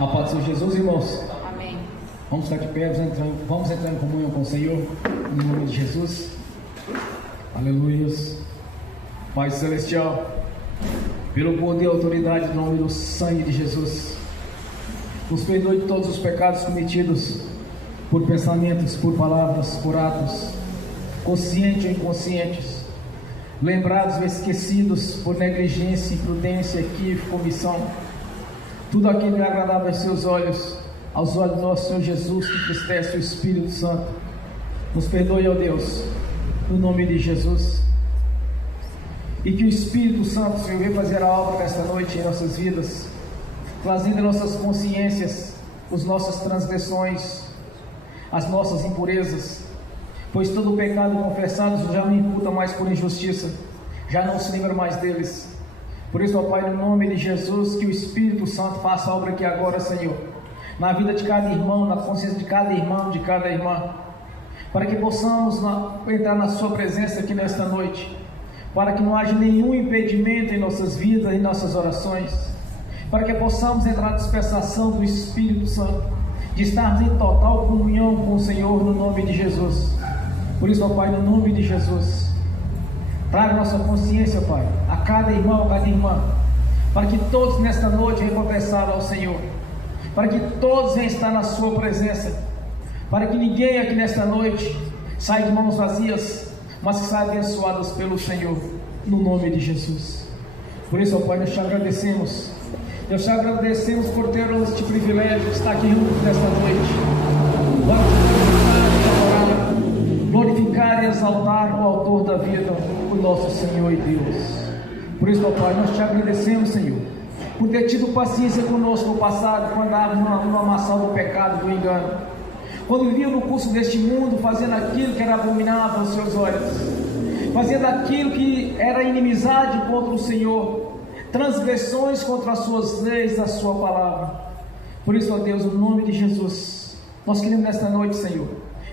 A paz do Senhor Jesus, irmãos. Amém. Vamos ficar de pé, vamos entrar em comunhão com o Senhor, em nome de Jesus. Aleluia. Pai Celestial, pelo poder e autoridade do nome do sangue de Jesus, nos perdoe de todos os pecados cometidos por pensamentos, por palavras, por atos, conscientes ou inconscientes, lembrados ou esquecidos por negligência, imprudência, equívoco, omissão. Tudo aquilo que é agradável aos seus olhos, aos olhos do nosso Senhor Jesus, que entristece o Espírito Santo. Nos perdoe, ó Deus, no nome de Jesus. E que o Espírito Santo, Senhor, venha fazer a obra nesta noite em nossas vidas, trazendo em nossas consciências as nossas transgressões, as nossas impurezas, pois todo o pecado confessado já não imputa mais por injustiça, já não se lembra mais deles. Por isso, ó Pai, no nome de Jesus, que o Espírito Santo faça a obra aqui agora, Senhor, na vida de cada irmão, na consciência de cada irmão, de cada irmã, para que possamos entrar na Sua presença aqui nesta noite, para que não haja nenhum impedimento em nossas vidas, em nossas orações, para que possamos entrar na dispensação do Espírito Santo, de estarmos em total comunhão com o Senhor, no nome de Jesus. Por isso, ó Pai, no nome de Jesus, traga nossa consciência, Pai, a cada irmão, a cada irmã, para que todos nesta noite venham confessar ao Senhor, para que todos venham estar na Sua presença, para que ninguém aqui nesta noite saia de mãos vazias, mas que saia abençoados pelo Senhor, no nome de Jesus. Por isso, ó Pai, nós te agradecemos. Nós te agradecemos por ter este privilégio de estar aqui juntos nesta noite. Vamos glorificar e exaltar o autor da vida, o nosso Senhor e Deus. Por isso, ó Pai, nós te agradecemos, Senhor, por ter tido paciência conosco no passado, quando andávamos no amassal do pecado, do engano, quando vivíamos no curso deste mundo, fazendo aquilo que era abominável aos seus olhos, fazendo aquilo que era inimizade contra o Senhor, transgressões contra as suas leis, a sua palavra. Por isso, ó Deus, no nome de Jesus, nós queremos nesta noite, Senhor,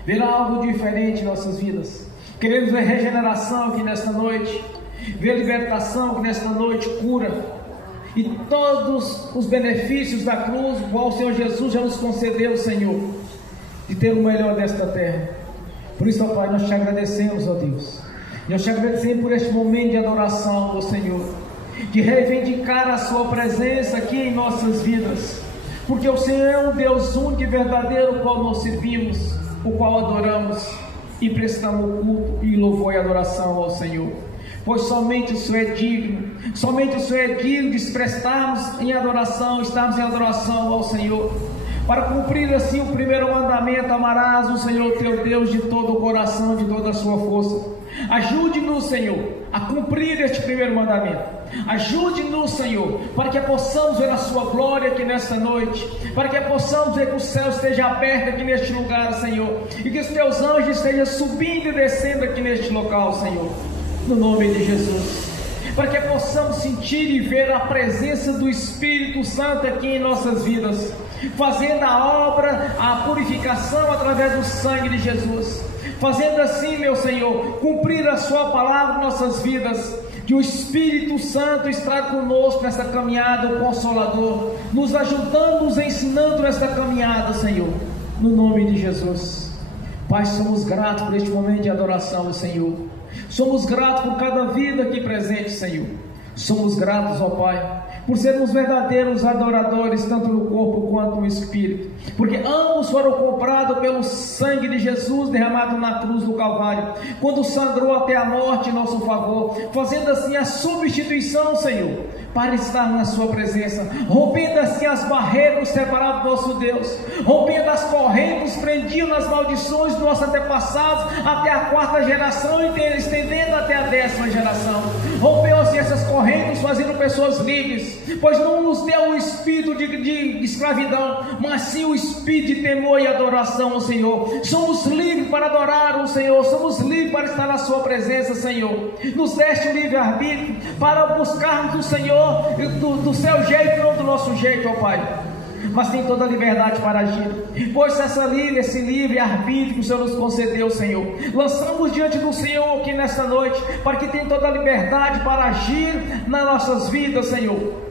ver algo diferente em nossas vidas. Queremos ver regeneração aqui nesta noite, ver libertação aqui nesta noite, cura, e todos os benefícios da cruz, qual o Senhor Jesus já nos concedeu, Senhor, de ter o melhor desta terra. Por isso, ó Pai, nós te agradecemos, ó Deus, nós te agradecemos por este momento de adoração, ó Senhor, de reivindicar a Sua presença aqui em nossas vidas, porque o Senhor é um Deus único e verdadeiro, o qual nós servimos, o qual adoramos e prestamos culto e louvor e adoração ao Senhor, pois somente o Senhor é digno, somente o Senhor é digno de prestarmos em adoração, estarmos em adoração ao Senhor, para cumprir assim o primeiro mandamento: amarás o Senhor teu Deus de todo o coração, de toda a sua força. Ajude-nos, Senhor, a cumprir este primeiro mandamento. Ajude-nos, Senhor, para que possamos ver a Sua glória aqui nesta noite, para que possamos ver que o céu esteja aberto aqui neste lugar, Senhor, e que os Teus anjos estejam subindo e descendo aqui neste local, Senhor, no nome de Jesus, para que possamos sentir e ver a presença do Espírito Santo aqui em nossas vidas, fazendo a obra, a purificação através do sangue de Jesus, fazendo assim, meu Senhor, cumprir a Sua palavra em nossas vidas, que o Espírito Santo está conosco nesta caminhada, o Consolador, nos ajudando, nos ensinando nesta caminhada, Senhor, no nome de Jesus. Pai, somos gratos por este momento de adoração ao Senhor, somos gratos por cada vida aqui presente, Senhor, somos gratos, ó Pai, por sermos verdadeiros adoradores, tanto no corpo quanto no espírito, porque ambos foram comprados pelo sangue de Jesus derramado na cruz do Calvário, quando sangrou até a morte em nosso favor, fazendo assim a substituição, Senhor, para estar na Sua presença, rompendo assim as barreiras separadas do nosso Deus, rompendo as correntes, prendiam nas maldições dos nossos antepassados até a 4ª geração e estendendo até a 10ª geração, rompeu assim essas correntes, fazendo pessoas livres, pois não nos deu o espírito de escravidão, mas sim o espírito de temor e adoração ao Senhor. Somos livres para adorar o Senhor, somos livres para estar na Sua presença, Senhor. Nos deste o livre-arbítrio para buscarmos o Senhor do Seu jeito, não do nosso jeito, ó Pai, mas tem toda a liberdade para agir, pois esse livre-arbítrio que o Senhor nos concedeu, Senhor, lançamos diante do Senhor aqui nesta noite, para que tenha toda a liberdade para agir nas nossas vidas, Senhor,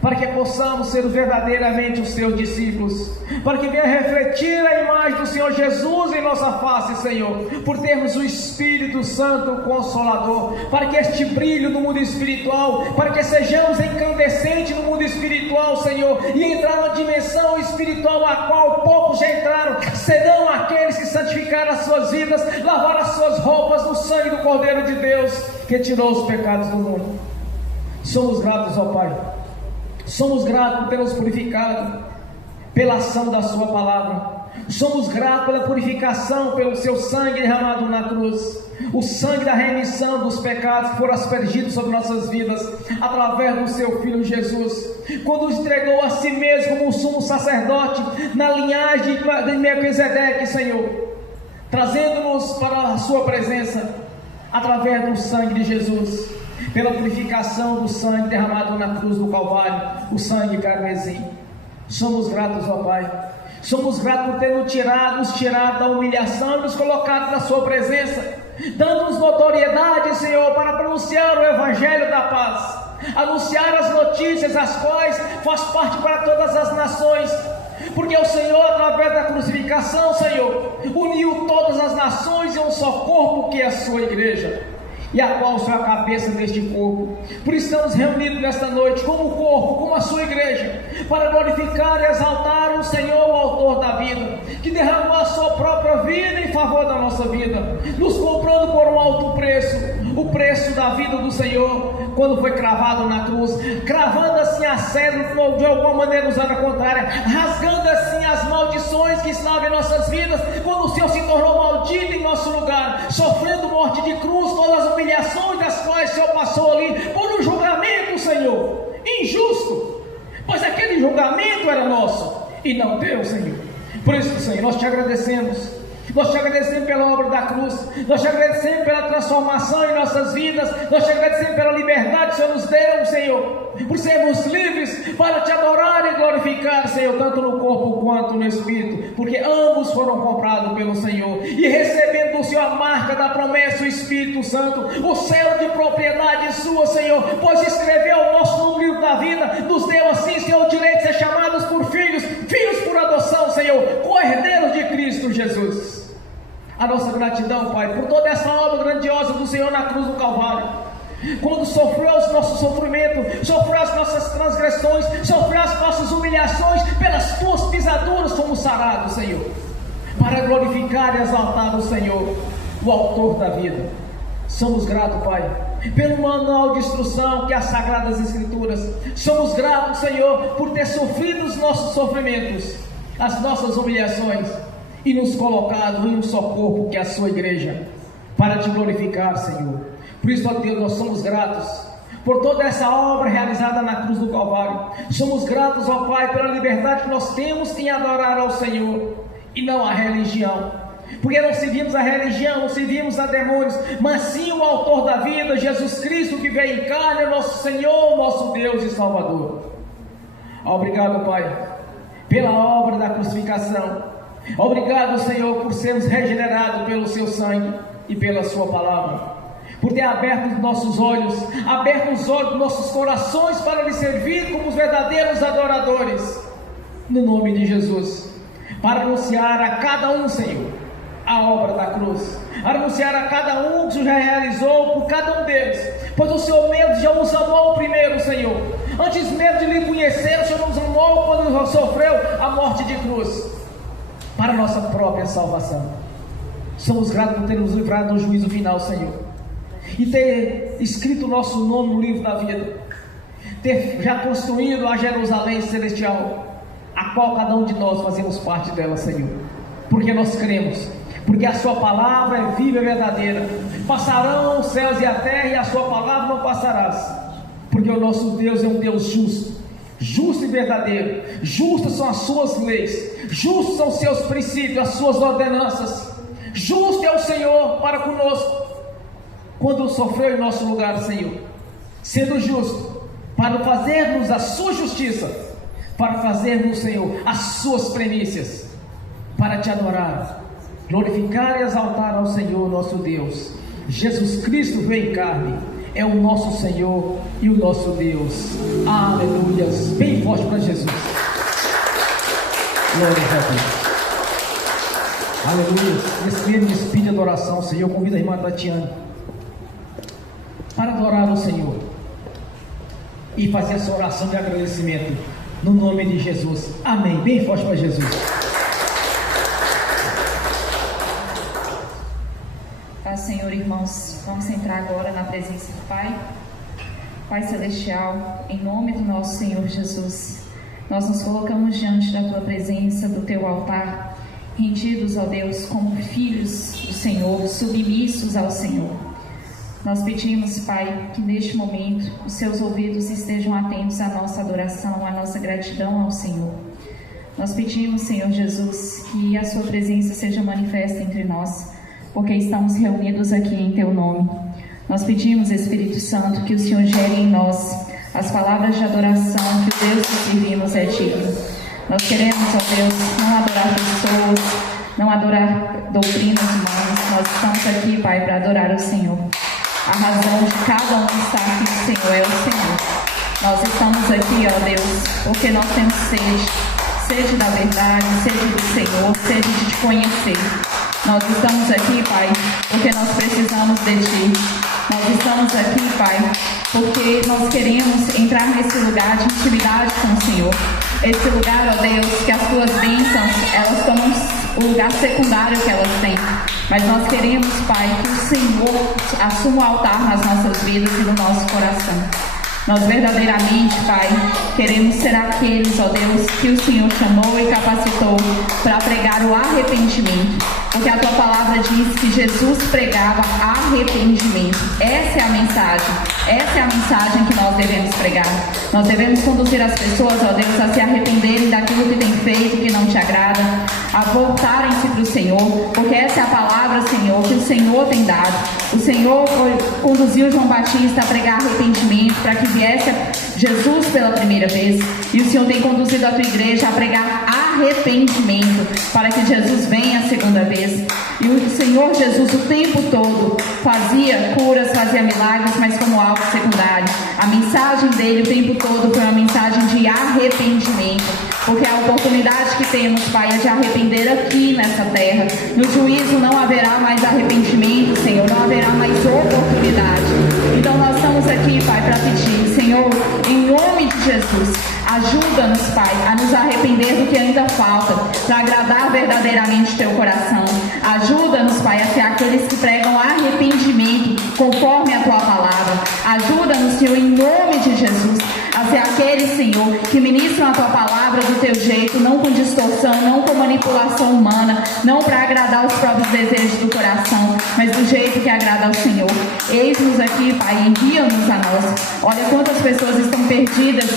para que possamos ser verdadeiramente os teus discípulos, para que venha refletir a imagem do Senhor Jesus em nossa face, Senhor, por termos o Espírito Santo Consolador, para que este brilho no mundo espiritual, para que sejamos incandescentes no mundo espiritual, Senhor, e entrar na dimensão espiritual a qual poucos já entraram, serão aqueles que santificaram as suas vidas, lavaram as suas roupas no sangue do Cordeiro de Deus, que tirou os pecados do mundo. Somos gratos, ó Pai. Somos gratos por ter nos purificado pela ação da sua palavra. Somos gratos pela purificação, pelo seu sangue derramado na cruz, o sangue da remissão dos pecados que foram aspergidos sobre nossas vidas através do seu Filho Jesus, quando nos entregou a si mesmo como um sumo sacerdote na linhagem de Melquisedeque, Senhor, trazendo-nos para a sua presença através do sangue de Jesus, pela purificação do sangue derramado na cruz do Calvário, o sangue carmesim. Somos gratos, ó Pai. Somos gratos por ter nos tirado da humilhação e nos colocado na sua presença, dando-nos notoriedade, Senhor, para pronunciar o Evangelho da paz, anunciar as notícias, as quais faz parte para todas as nações, porque o Senhor, através da crucificação, Senhor, uniu todas as nações em um só corpo, que é a sua igreja, e a qual sou a cabeça deste corpo. Por isso estamos reunidos nesta noite como corpo, como a sua igreja, para glorificar e exaltar o Senhor, o autor da vida, que derramou a sua própria vida em favor da nossa vida, nos comprando por um alto preço, o preço da vida do Senhor, quando foi cravado na cruz, cravando assim a cedro, de alguma maneira usando a contrária, rasgando assim as maldições que estavam em nossas vidas, quando o Senhor se tornou maldito em nosso lugar, sofrendo morte de cruz, todas as humilhações das quais o Senhor passou ali, por um julgamento, Senhor, injusto, pois aquele julgamento era nosso, e não teu, Senhor. Por isso, Senhor, nós te agradecemos. Nós te agradecemos pela obra da cruz, nós te agradecemos pela transformação em nossas vidas, nós te agradecemos pela liberdade que o Senhor nos deu, Senhor, por sermos livres para te adorar e glorificar, Senhor, tanto no corpo quanto no espírito, porque ambos foram comprados pelo Senhor, e recebendo do Senhor a marca da promessa, o Espírito Santo, o selo de propriedade sua, Senhor, pois escreveu o nosso nome no livro da vida, nos deu assim, Senhor, o direito de ser chamados por filhos, filhos por adoção, Senhor, co-herdeiros de Cristo Jesus. A nossa gratidão, Pai, por toda essa obra grandiosa do Senhor na cruz do Calvário, quando sofreu os nossos sofrimentos, sofreu as nossas transgressões, sofreu as nossas humilhações, pelas tuas pisaduras fomos sarados, Senhor, para glorificar e exaltar o Senhor, o autor da vida. Somos gratos, Pai, pelo manual de instrução que é as Sagradas Escrituras. Somos gratos, Senhor, por ter sofrido os nossos sofrimentos, as nossas humilhações, e nos colocado em um só corpo, que é a sua igreja, para te glorificar, Senhor. Por isso, ó Deus, nós somos gratos por toda essa obra realizada na cruz do Calvário. Somos gratos, ó Pai, pela liberdade que nós temos em adorar ao Senhor e não a religião, porque não seguimos a religião, não seguimos a demônios, mas sim o autor da vida, Jesus Cristo, que veio em carne, nosso Senhor, nosso Deus e Salvador. Obrigado, Pai, pela obra da crucificação. Obrigado, Senhor, por sermos regenerados pelo seu sangue e pela sua palavra, por ter aberto os nossos olhos, aberto os olhos dos nossos corações para lhe servir como os verdadeiros adoradores, no nome de Jesus, para anunciar a cada um, Senhor, a obra da cruz, anunciar a cada um que o Senhor já realizou por cada um deles, pois o Senhor mesmo já nos amou primeiro, Senhor, antes mesmo de lhe conhecer, o Senhor nos amou quando sofreu a morte de cruz, para a nossa própria salvação. Somos gratos por ter nos livrado do juízo final, Senhor, e ter escrito o nosso nome no livro da vida, ter já construído a Jerusalém celestial, a qual cada um de nós fazemos parte dela, Senhor, porque nós cremos, porque a sua palavra é viva e verdadeira. Passarão os céus e a terra, e a sua palavra não passarás, porque o nosso Deus é um Deus justo, justo e verdadeiro. Justas são as suas leis, justos são os seus princípios, as suas ordenanças. Justo é o Senhor para conosco, quando sofreu em nosso lugar, Senhor, sendo justo para fazermos a sua justiça, para fazermos, Senhor, as suas primícias, para te adorar, glorificar e exaltar ao Senhor nosso Deus. Jesus Cristo veio em carne, é o nosso Senhor e o nosso Deus. Aleluias. Bem forte para Jesus. Glória a Deus. Aleluia. Nesse mesmo espírito de adoração, Senhor, eu convido a irmã Tatiana para adorar o Senhor e fazer essa oração de agradecimento no nome de Jesus. Amém. Bem forte para Jesus. Paz, Senhor, irmãos, vamos entrar agora na presença do Pai. Pai Celestial, em nome do nosso Senhor Jesus, nós nos colocamos diante da Tua presença, do Teu altar, rendidos, ó Deus, como filhos do Senhor, submissos ao Senhor. Nós pedimos, Pai, que neste momento os Seus ouvidos estejam atentos à nossa adoração, à nossa gratidão ao Senhor. Nós pedimos, Senhor Jesus, que a Sua presença seja manifesta entre nós, porque estamos reunidos aqui em Teu nome. Nós pedimos, Espírito Santo, que o Senhor gere em nós as palavras de adoração que o Deus que servimos é digno. Nós queremos, ó Deus, não adorar pessoas, não adorar doutrinas humanas. Nós estamos aqui, Pai, para adorar o Senhor. A razão de cada um estar aqui, Senhor, é o Senhor. Nós estamos aqui, ó Deus, porque nós temos sede da verdade, sede do Senhor, sede de Te conhecer. Nós estamos aqui, Pai, porque nós precisamos de Ti. Nós estamos aqui, Pai, porque nós queremos entrar nesse lugar de intimidade com o Senhor. Esse lugar, ó Deus, que as Tuas bênçãos, elas tomam o lugar secundário que elas têm. Mas nós queremos, Pai, que o Senhor assuma o altar nas nossas vidas e no nosso coração. Nós verdadeiramente, Pai, queremos ser aqueles, ó Deus, que o Senhor chamou e capacitou para pregar o arrependimento. Porque a Tua palavra diz que Jesus pregava arrependimento. Essa é a mensagem que nós devemos pregar. Nós devemos conduzir as pessoas, ó Deus, a se arrependerem daquilo que tem feito, que não Te agrada, a voltarem-se para o Senhor, porque essa é a palavra, Senhor, que o Senhor tem dado. O Senhor conduziu João Batista a pregar arrependimento para que viesse Jesus pela primeira vez, e o Senhor tem conduzido a Tua igreja a pregar arrependimento para que Jesus venha a segunda vez. E o Senhor Jesus o tempo todo fazia curas, fazia milagres, mas como algo secundário. A mensagem dele o tempo todo foi uma mensagem de arrependimento, porque a oportunidade que temos, Pai, é de arrepender aqui nessa terra. No juízo não haverá mais arrependimento, Senhor, não haverá mais oportunidade. Então nós estamos aqui, Pai, para pedir, Senhor, em nome de Jesus, ajuda-nos, Pai, a nos arrepender do que ainda falta, para agradar verdadeiramente Teu coração. Ajuda-nos, Pai, a ser aqueles que pregam arrependimento conforme a Tua palavra. Ajuda-nos, Senhor, em nome de Jesus, a ser aqueles, Senhor, que ministram a Tua palavra do Teu jeito, não com distorção, não com manipulação humana, não para agradar os próprios desejos do coração, mas do jeito que agrada ao Senhor. Eis-nos aqui, Pai, envia-nos a nós. Olha quantas pessoas estão perdidas,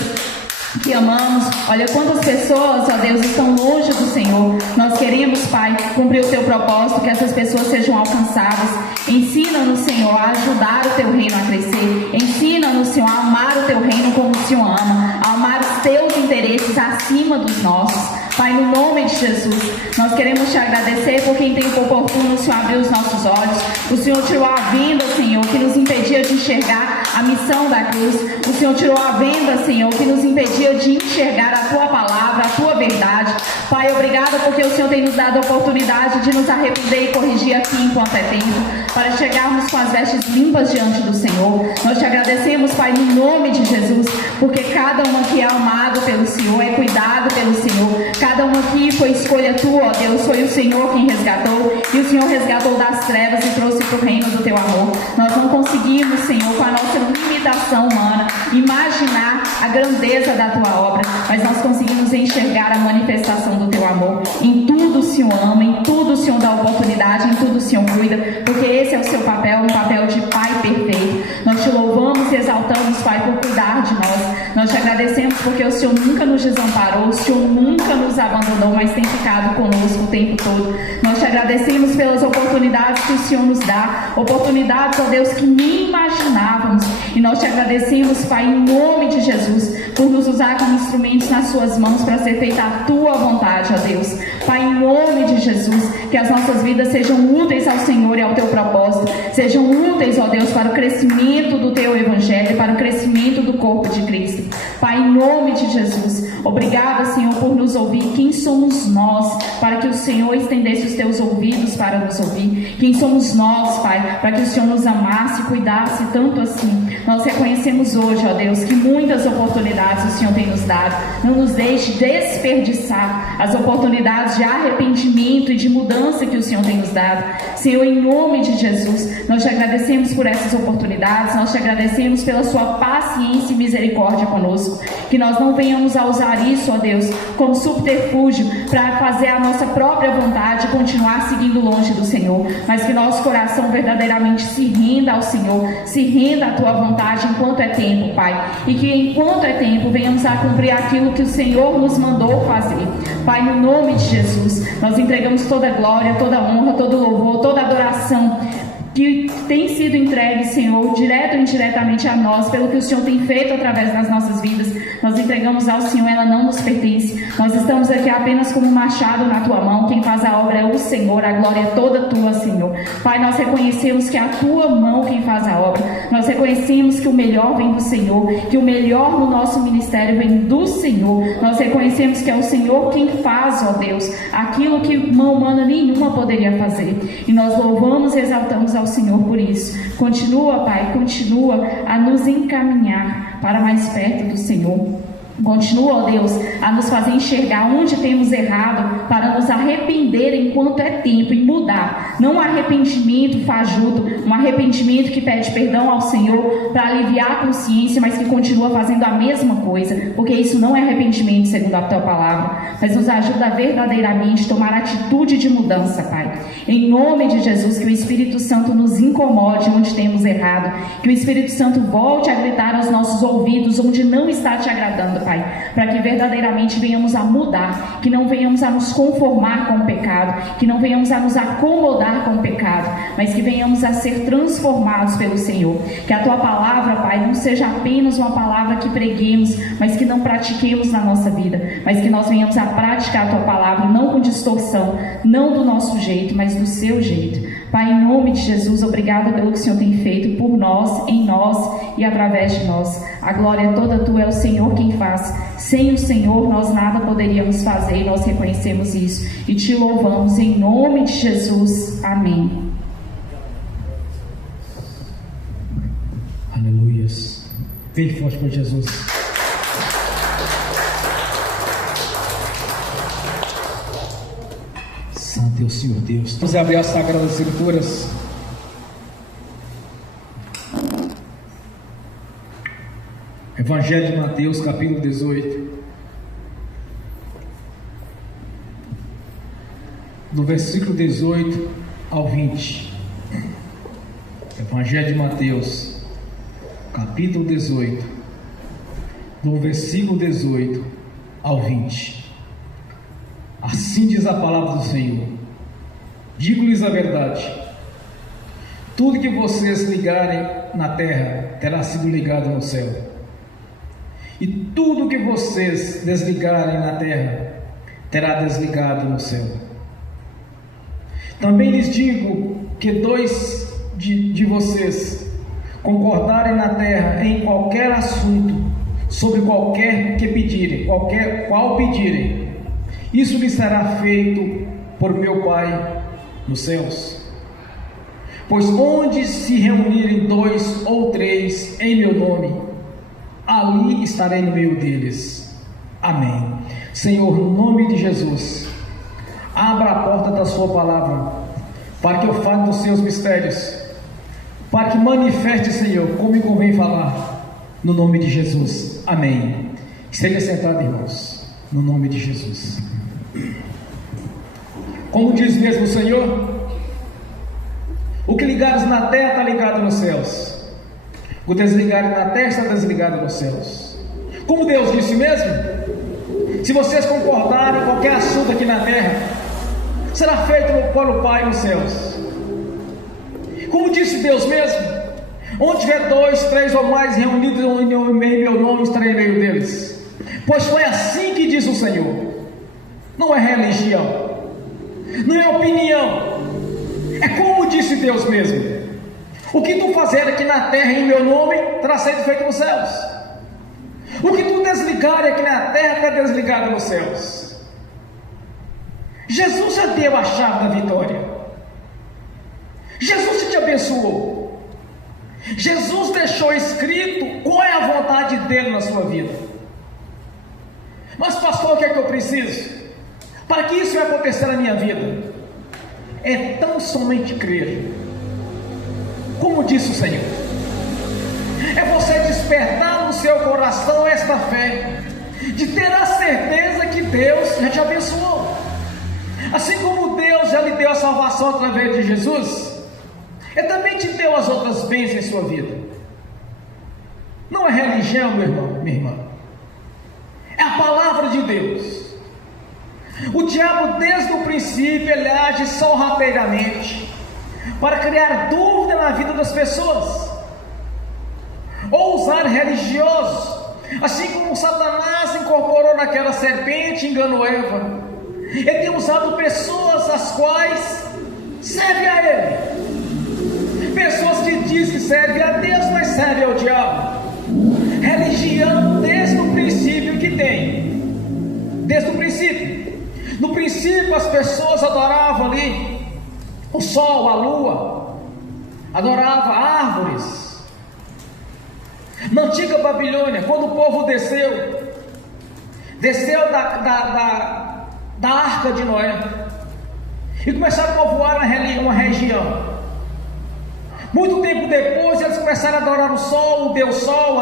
que amamos. Olha quantas pessoas, ó Deus, estão longe do Senhor. Nós queremos, Pai, cumprir o Teu propósito, que essas pessoas sejam alcançadas. Ensina-nos, Senhor, a ajudar o Teu reino a crescer. Ensina-nos, Senhor, a amar o Teu reino como o Senhor ama, a amar os Teus interesses acima dos nossos. Pai, no nome de Jesus, nós queremos Te agradecer porque em tempo oportuno o Senhor abriu os nossos olhos. O Senhor tirou a venda, Senhor, que nos impedia de enxergar a missão da cruz. O Senhor tirou a venda, Senhor, que nos impedia de enxergar a Tua palavra, a Tua verdade. Pai, obrigada porque o Senhor tem nos dado a oportunidade de nos arrepender e corrigir aqui enquanto é tempo, para chegarmos com as vestes limpas diante do Senhor. Nós Te agradecemos, Pai, no nome de Jesus, porque cada um aqui é amado pelo Senhor, é cuidado pelo Senhor. Cada um aqui foi escolha Tua, ó Deus, foi o Senhor quem resgatou, e o Senhor resgatou das trevas e trouxe para o reino do Teu amor. Nós não conseguimos, Senhor, com a nossa limitação humana, imaginar a grandeza da Tua obra, mas nós conseguimos enxergar a manifestação do Teu amor. Em tudo o Senhor ama, em tudo o Senhor dá oportunidade, em tudo o Senhor cuida, porque esse é o Seu papel, um papel de Pai perfeito. Nós Te louvamos e exaltamos, Pai, por cuidar de nós. Nós Te agradecemos agradecemos porque o Senhor nunca nos desamparou, o Senhor nunca nos abandonou, mas tem ficado conosco o tempo todo. Nós te agradecemos pelas oportunidades que o Senhor nos dá, oportunidades, ó Deus, que nem imaginávamos. E nós te agradecemos, Pai, em nome de Jesus, por nos usar como instrumentos nas suas mãos para ser feita a tua vontade, ó Deus. Pai, em nome de Jesus, que as nossas vidas sejam úteis ao Senhor e ao teu propósito, sejam úteis, ó Deus, para o crescimento do teu evangelho, para o crescimento do corpo de Cristo. Pai, em nome de Jesus, obrigada, Senhor, por nos ouvir. Quem somos nós para que o Senhor estendesse os teus ouvidos para nos ouvir? Quem somos nós, Pai, para que o Senhor nos amasse e cuidasse tanto assim? Nós reconhecemos hoje, ó Deus, que muitas oportunidades o Senhor tem nos dado. Não nos deixe desperdiçar as oportunidades de arrependimento e de mudança que o Senhor tem nos dado. Senhor, em nome de Jesus, nós te agradecemos por essas oportunidades, nós te agradecemos pela sua paciência e misericórdia conosco, que nós não venhamos a usar isso, ó Deus, como subterfúgio para fazer a nossa própria vontade e continuar seguindo longe do Senhor, mas que nosso coração verdadeiramente se renda ao Senhor, se renda à tua vontade enquanto é tempo, Pai, e que enquanto é tempo venhamos a cumprir aquilo que o Senhor nos mandou fazer. Pai, no nome de Jesus, nós entregamos toda a glória, toda a honra, todo o louvor, toda a adoração que tem sido entregue, Senhor, direto ou indiretamente a nós, pelo que o Senhor tem feito através das nossas vidas. Nós entregamos ao Senhor, ela não nos pertence. Nós estamos aqui apenas como um machado na tua mão. Quem faz a obra é o Senhor, a glória é toda tua, Senhor. Pai, nós reconhecemos que é a tua mão quem faz a obra. Nós reconhecemos que o melhor vem do Senhor, que o melhor no nosso ministério vem do Senhor. Nós reconhecemos que é o Senhor quem faz, ó Deus, aquilo que mão humana nenhuma poderia fazer. E nós louvamos e exaltamos ao Senhor por isso. Continua, Pai, continua a nos encaminhar para mais perto do Senhor. Continua, ó Deus, a nos fazer enxergar onde temos errado, para nos arrepender enquanto é tempo e mudar. Não um arrependimento fajuto, um arrependimento que pede perdão ao Senhor para aliviar a consciência, mas que continua fazendo a mesma coisa, porque isso não é arrependimento segundo a tua palavra, mas nos ajuda a verdadeiramente tomar atitude de mudança, Pai. Em nome de Jesus, que o Espírito Santo nos incomode onde temos errado, que o Espírito Santo volte a gritar aos nossos ouvidos onde não está te agradando, Pai, para que verdadeiramente venhamos a mudar, que não venhamos a nos conformar com o pecado, que não venhamos a nos acomodar com o pecado, mas que venhamos a ser transformados pelo Senhor. Que a tua palavra, Pai, não seja apenas uma palavra que preguemos, mas que não pratiquemos na nossa vida, mas que nós venhamos a praticar a tua palavra, não com distorção, não do nosso jeito, mas do seu jeito. Pai, em nome de Jesus, obrigada pelo que o Senhor tem feito por nós, em nós e através de nós. A glória toda tua, é o Senhor quem faz. Sem o Senhor nós nada poderíamos fazer, e nós reconhecemos isso e te louvamos em nome de Jesus. Amém. Aleluias. Bem forte para Jesus. Santo é o Senhor Deus. Vamos abrir as Sagradas Escrituras. Evangelho de Mateus, capítulo 18, do versículo 18 ao 20. Evangelho de Mateus, capítulo 18, do versículo 18 ao 20. Assim diz a palavra do Senhor: digo-lhes a verdade, tudo que vocês ligarem na terra terá sido ligado no céu, e tudo que vocês desligarem na terra terá desligado no céu. Também lhes digo que dois de vocês concordarem na terra em qualquer assunto, sobre qualquer que pedirem, qual pedirem, isso lhes será feito por meu Pai nos céus. Pois onde se reunirem dois ou três em meu nome, ali estarei no meio deles. Amém. Senhor, no nome de Jesus, abra a porta da sua palavra, para que eu fale dos seus mistérios, para que manifeste, Senhor, como me convém falar, no nome de Jesus. Amém. Seja sentado, irmãos, no nome de Jesus. Como diz mesmo o Senhor, o que ligares na terra está ligado nos céus, o desligares na terra está desligado nos céus. Como Deus disse mesmo, se vocês concordarem em qualquer assunto aqui na terra, será feito para o Pai nos céus. Como disse Deus mesmo, onde tiver 2, 3 ou mais reunidos em meu nome, estarei em meio deles. Pois foi assim que diz o Senhor. Não é religião, não é opinião, é como disse Deus mesmo. O que tu fazer aqui na terra em meu nome, terá sido feito nos céus. O que tu desligar aqui na terra, está desligado nos céus. Jesus já deu a chave da vitória. Jesus te abençoou. Jesus deixou escrito qual é a vontade dele na sua vida. Mas pastor, o que é que eu preciso para que isso vai acontecer na minha vida? É tão somente crer, como disse o Senhor. É você despertar no seu coração esta fé, de ter a certeza que Deus já te abençoou. Assim como Deus já lhe deu a salvação através de Jesus, Ele também te deu as outras bênçãos em sua vida. Não é religião, meu irmão, minha irmã, é a palavra de Deus. O diabo desde o princípio ele age sorrateiramente para criar dúvida na vida das pessoas, ou usar religiosos, assim como Satanás incorporou naquela serpente e enganou Eva. Ele tem usado pessoas as quais servem a ele, pessoas que dizem que servem a Deus, mas servem ao diabo. Religião desde o princípio que tem, desde o princípio. No princípio as pessoas adoravam ali o sol, a lua, adoravam árvores. Na antiga Babilônia, quando o povo desceu da arca de Noé e começaram a povoar uma região, muito tempo depois eles começaram a adorar o sol,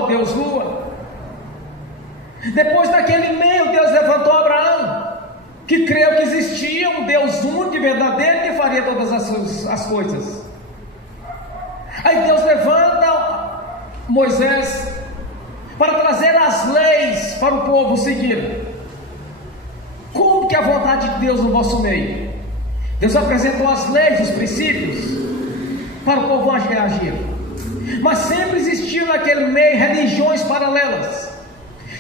a Deus lua. Depois daquele meio, Deus levantou Abraão, que creu que existia um Deus único e verdadeiro que faria todas as coisas. Aí Deus levanta Moisés para trazer as leis para o povo seguir. Como que é a vontade de Deus no vosso meio? Deus apresentou as leis, os princípios para o povo agir. Mas sempre existiu naquele meio religiões paralelas.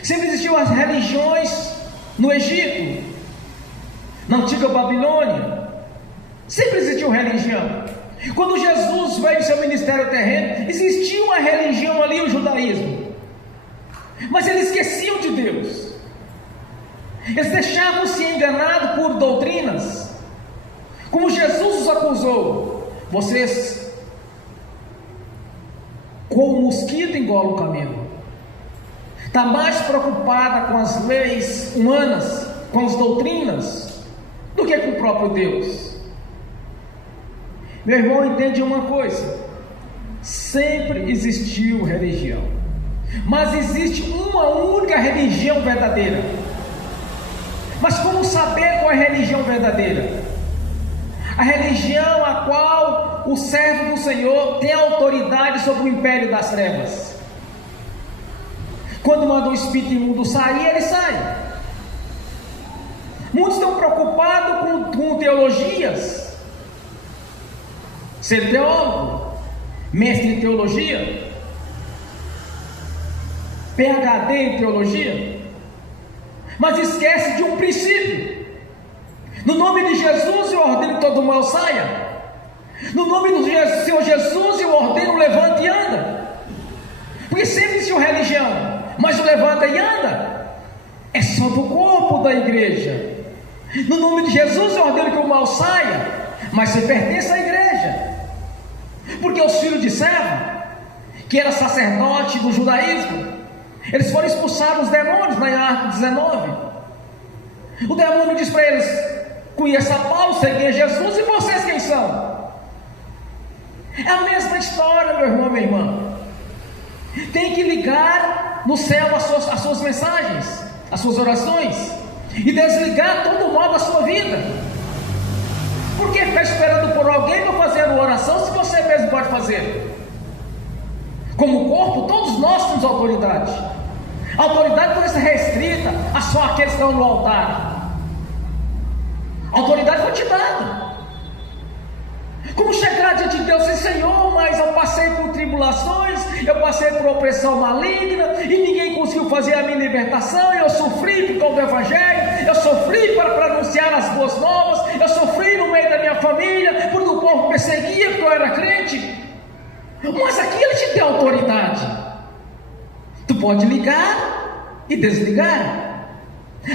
Sempre existiam as religiões no Egito, na antiga Babilônia. Sempre existiu religião. Quando Jesus veio em seu ministério terreno, existia uma religião ali, o judaísmo, mas eles esqueciam de Deus. Eles deixavam-se enganados por doutrinas, como Jesus os acusou: vocês, com o mosquito engolam o camelo. Está mais preocupada com as leis humanas, com as doutrinas, do que com o próprio Deus. Meu irmão, entende uma coisa: sempre existiu religião, mas existe uma única religião verdadeira. Mas como saber qual é a religião verdadeira? A religião a qual o servo do Senhor tem autoridade sobre o império das trevas. Quando manda o espírito imundo sair, ele sai. Muitos estão preocupados com teologias, ser teólogo, mestre em teologia, PhD em teologia, mas esquece de um princípio. No nome de Jesus eu ordeno que todo mal saia. No nome do Senhor Jesus eu ordeno levante e anda. Porque sempre existe uma religião, mas o levanta e anda é só do corpo da igreja. No nome de Jesus eu ordeno que o mal saia, mas você pertence à igreja. Porque os filhos de Seva, que era sacerdote do judaísmo, eles foram expulsar os demônios na Atos 19. O demônio diz para eles: conheça Paulo, sei quem é Jesus, e vocês quem são? É a mesma história, meu irmão, minha irmã. Tem que ligar no céu as suas mensagens, as suas orações, e desligar todo o mal da sua vida. Por que ficar esperando por alguém para fazer uma oração, se você mesmo pode fazer? Como corpo, todos nós temos autoridade. A autoridade não é restrita a só aqueles que estão no altar. A autoridade foi te dada. Como chegar diante de Deus e dizer: Senhor, mas eu passei por tribulações, eu passei por opressão maligna, e ninguém conseguiu fazer a minha libertação, eu sofri por causa do Evangelho, eu sofri para anunciar as boas novas, eu sofri no meio da minha família, porque o povo perseguia, porque eu era crente. Mas aqui ele te deu autoridade. Tu pode ligar e desligar.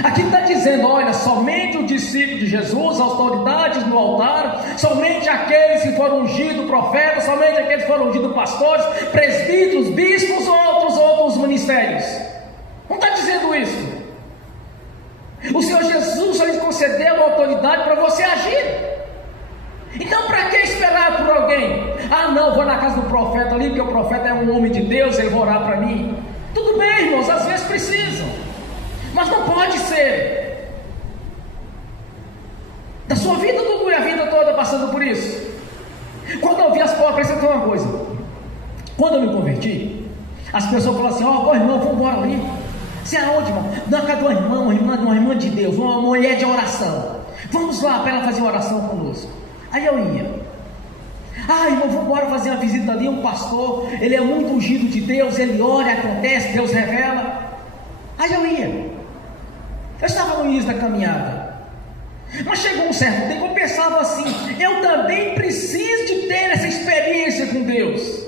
Aqui está dizendo: olha, somente o discípulo de Jesus, autoridades no altar, somente aqueles que foram ungidos profetas, somente aqueles que foram ungidos pastores, presbíteros, bispos ou outros ministérios. Não está dizendo isso. O Senhor Jesus só lhe concedeu a autoridade para você agir. Então para que esperar por alguém? Ah não, vou na casa do profeta ali, porque o profeta é um homem de Deus, ele vai orar para mim. Tudo bem, irmãos, às vezes precisam, mas não pode ser da sua vida toda e a vida toda passando por isso. Quando eu vi as portas, eu uma coisa: quando eu me converti, as pessoas falavam assim: ó, irmão, vamos embora ali. Você aonde, irmão? Na casa de uma irmã de Deus, uma mulher de oração. Vamos lá para ela fazer oração conosco. Aí eu ia: ah, irmão, vamos embora fazer uma visita ali, um pastor, ele é muito ungido de Deus, ele ora, acontece, Deus revela. Aí eu ia. Eu estava no início da caminhada, mas chegou um certo tempo, eu pensava assim: eu também preciso de ter essa experiência com Deus.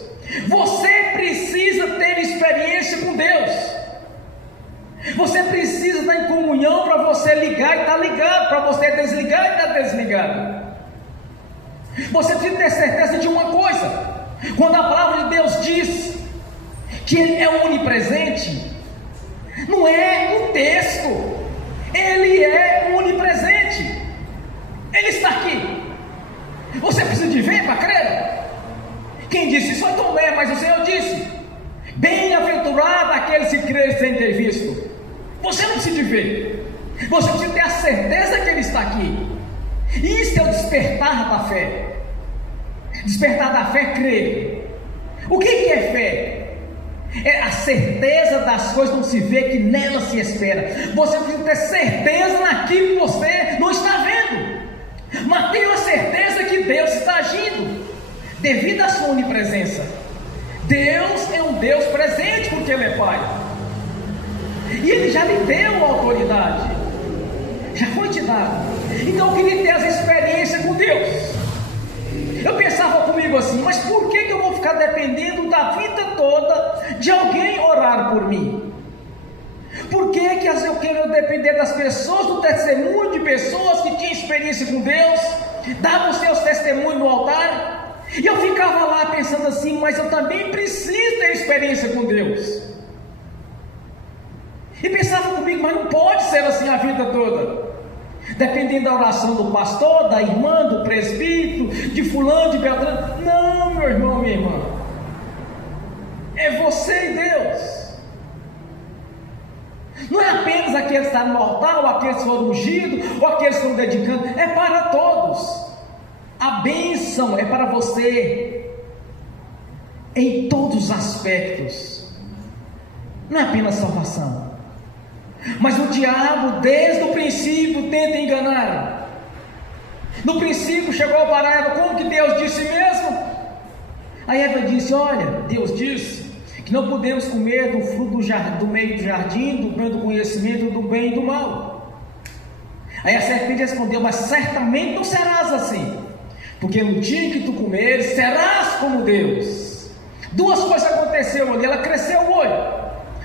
Você precisa ter experiência com Deus. Você precisa estar em comunhão para você ligar e estar ligado, para você desligar e estar desligado. Você precisa ter certeza de uma coisa: quando a palavra de Deus diz que Ele é onipresente, não é um texto, Ele é onipresente. Ele está aqui. Você precisa de ver para crer? Quem disse isso foi Tomé, mas o Senhor disse: bem-aventurado aqueles que creem sem ter visto. Você não precisa de ver, você precisa ter a certeza que Ele está aqui. Isso é o despertar da fé. Despertar da fé é crer. O que é fé? É a certeza das coisas não se vê, que nela se espera. Você precisa ter certeza naquilo que você não está vendo, mas tenha a certeza que Deus está agindo, devido à sua onipresença. Deus é um Deus presente, porque Ele é Pai, e Ele já lhe deu a autoridade, já foi te dado. Então eu queria ter as experiências com Deus. Eu pensava comigo assim: mas por que eu vou ficar dependendo da vida toda de alguém orar por mim? Por que eu quero depender das pessoas, do testemunho de pessoas que tinham experiência com Deus, davam seus testemunhos no altar? E eu ficava lá pensando assim: mas eu também preciso ter experiência com Deus. E pensava comigo: mas não pode ser assim a vida toda, dependendo da oração do pastor, da irmã, do presbítero, de fulano, de beltrano. Não, meu irmão, minha irmã, é você e Deus. Não é apenas aqueles que estão no altar, ou aqueles que foram ungidos, ou aqueles que estão dedicando. É para todos. A bênção é para você em todos os aspectos. Não é apenas salvação. Mas o diabo, desde o princípio, tenta enganar. No princípio chegou para Eva: como que Deus disse mesmo? A Eva disse: olha, Deus disse que não podemos comer do fruto do meio do jardim, do bem do conhecimento do bem e do mal. Aí a serpente respondeu: mas certamente não serás assim, porque no dia que tu comeres, serás como Deus. Duas coisas aconteceram ali: ela cresceu o olho,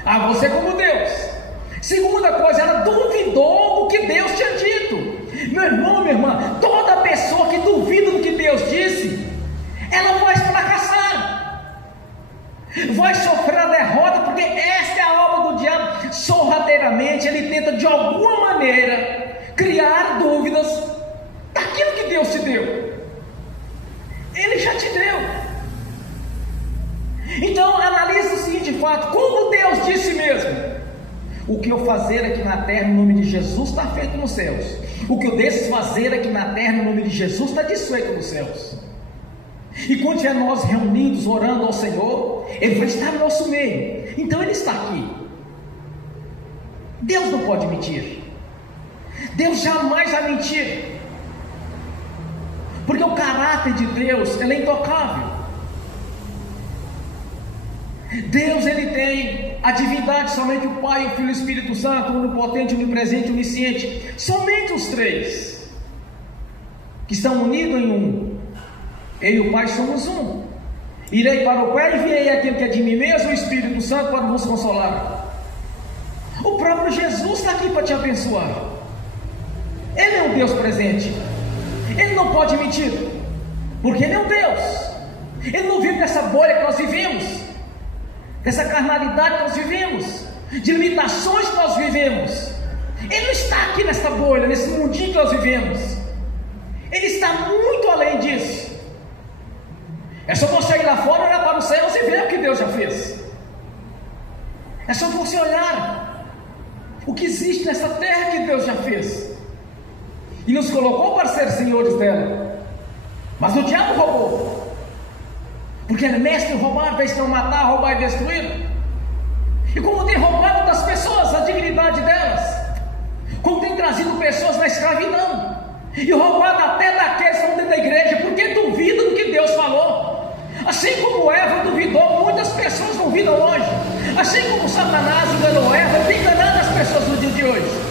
ah, você como Deus. Segunda coisa, ela duvidou do que Deus tinha dito. Meu irmão, minha irmã, toda pessoa que duvida do que Deus disse, ela vai fracassar, vai sofrer a derrota, porque essa é a obra do diabo. Sorrateiramente ele tenta de alguma maneira criar dúvidas daquilo que Deus te deu. Ele já te deu. Então analise o seguinte fato: como Deus disse mesmo: o que eu fazer aqui na terra no nome de Jesus está feito nos céus. O que eu desfazer aqui na terra no nome de Jesus está desfeito nos céus. E quando tiver nós reunidos orando ao Senhor, Ele vai estar no nosso meio. Então Ele está aqui. Deus não pode mentir. Deus jamais vai mentir. Porque o caráter de Deus, ele é intocável. Deus, ele tem a divindade, somente o Pai, o Filho e o Espírito Santo, o onipotente, o onipresente, o onisciente. Somente os três que estão unidos em um. Eu e o Pai somos um. Irei para o Pai e enviei aquele que é de mim mesmo, o Espírito Santo, para nos consolar. O próprio Jesus está aqui para te abençoar. Ele é um Deus presente. Ele não pode mentir, porque Ele é um Deus. Ele não vive nessa bolha que nós vivemos, dessa carnalidade que nós vivemos, de limitações que nós vivemos. Ele não está aqui nessa bolha, nesse mundinho que nós vivemos. Ele está muito além disso. É só você ir lá fora, olhar para o céu e ver o que Deus já fez. É só você olhar o que existe nessa terra que Deus já fez, e nos colocou para ser senhores dela. Mas o diabo roubou, porque ele é mestre em roubar, vez não matar, roubar e destruir. E como tem roubado das pessoas a dignidade delas, como tem trazido pessoas na escravidão, e roubado até daqueles que estão dentro da igreja, porque duvidam do que Deus falou. Assim como Eva duvidou, muitas pessoas duvidam hoje. Assim como Satanás enganou Eva, ele tem enganado as pessoas no dia de hoje.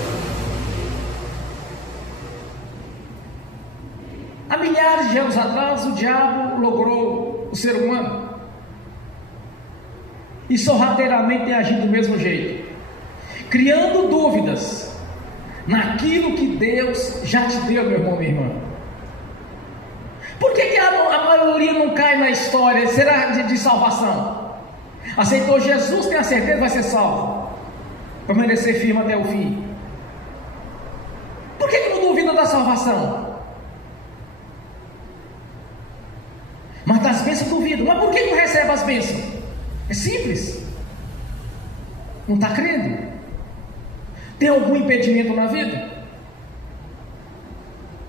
Há milhares de anos atrás, o diabo logrou o ser humano, e sorrateiramente tem agido do mesmo jeito, criando dúvidas naquilo que Deus já te deu, meu irmão, minha irmã. Por que a maioria não cai na história? Será de salvação? Aceitou Jesus, tem a certeza que vai ser salvo, permanecer firme até o fim. Por que não duvida da salvação? Mas das bênçãos duvido. Mas por que não recebe as bênçãos? É simples. Não está crendo? Tem algum impedimento na vida?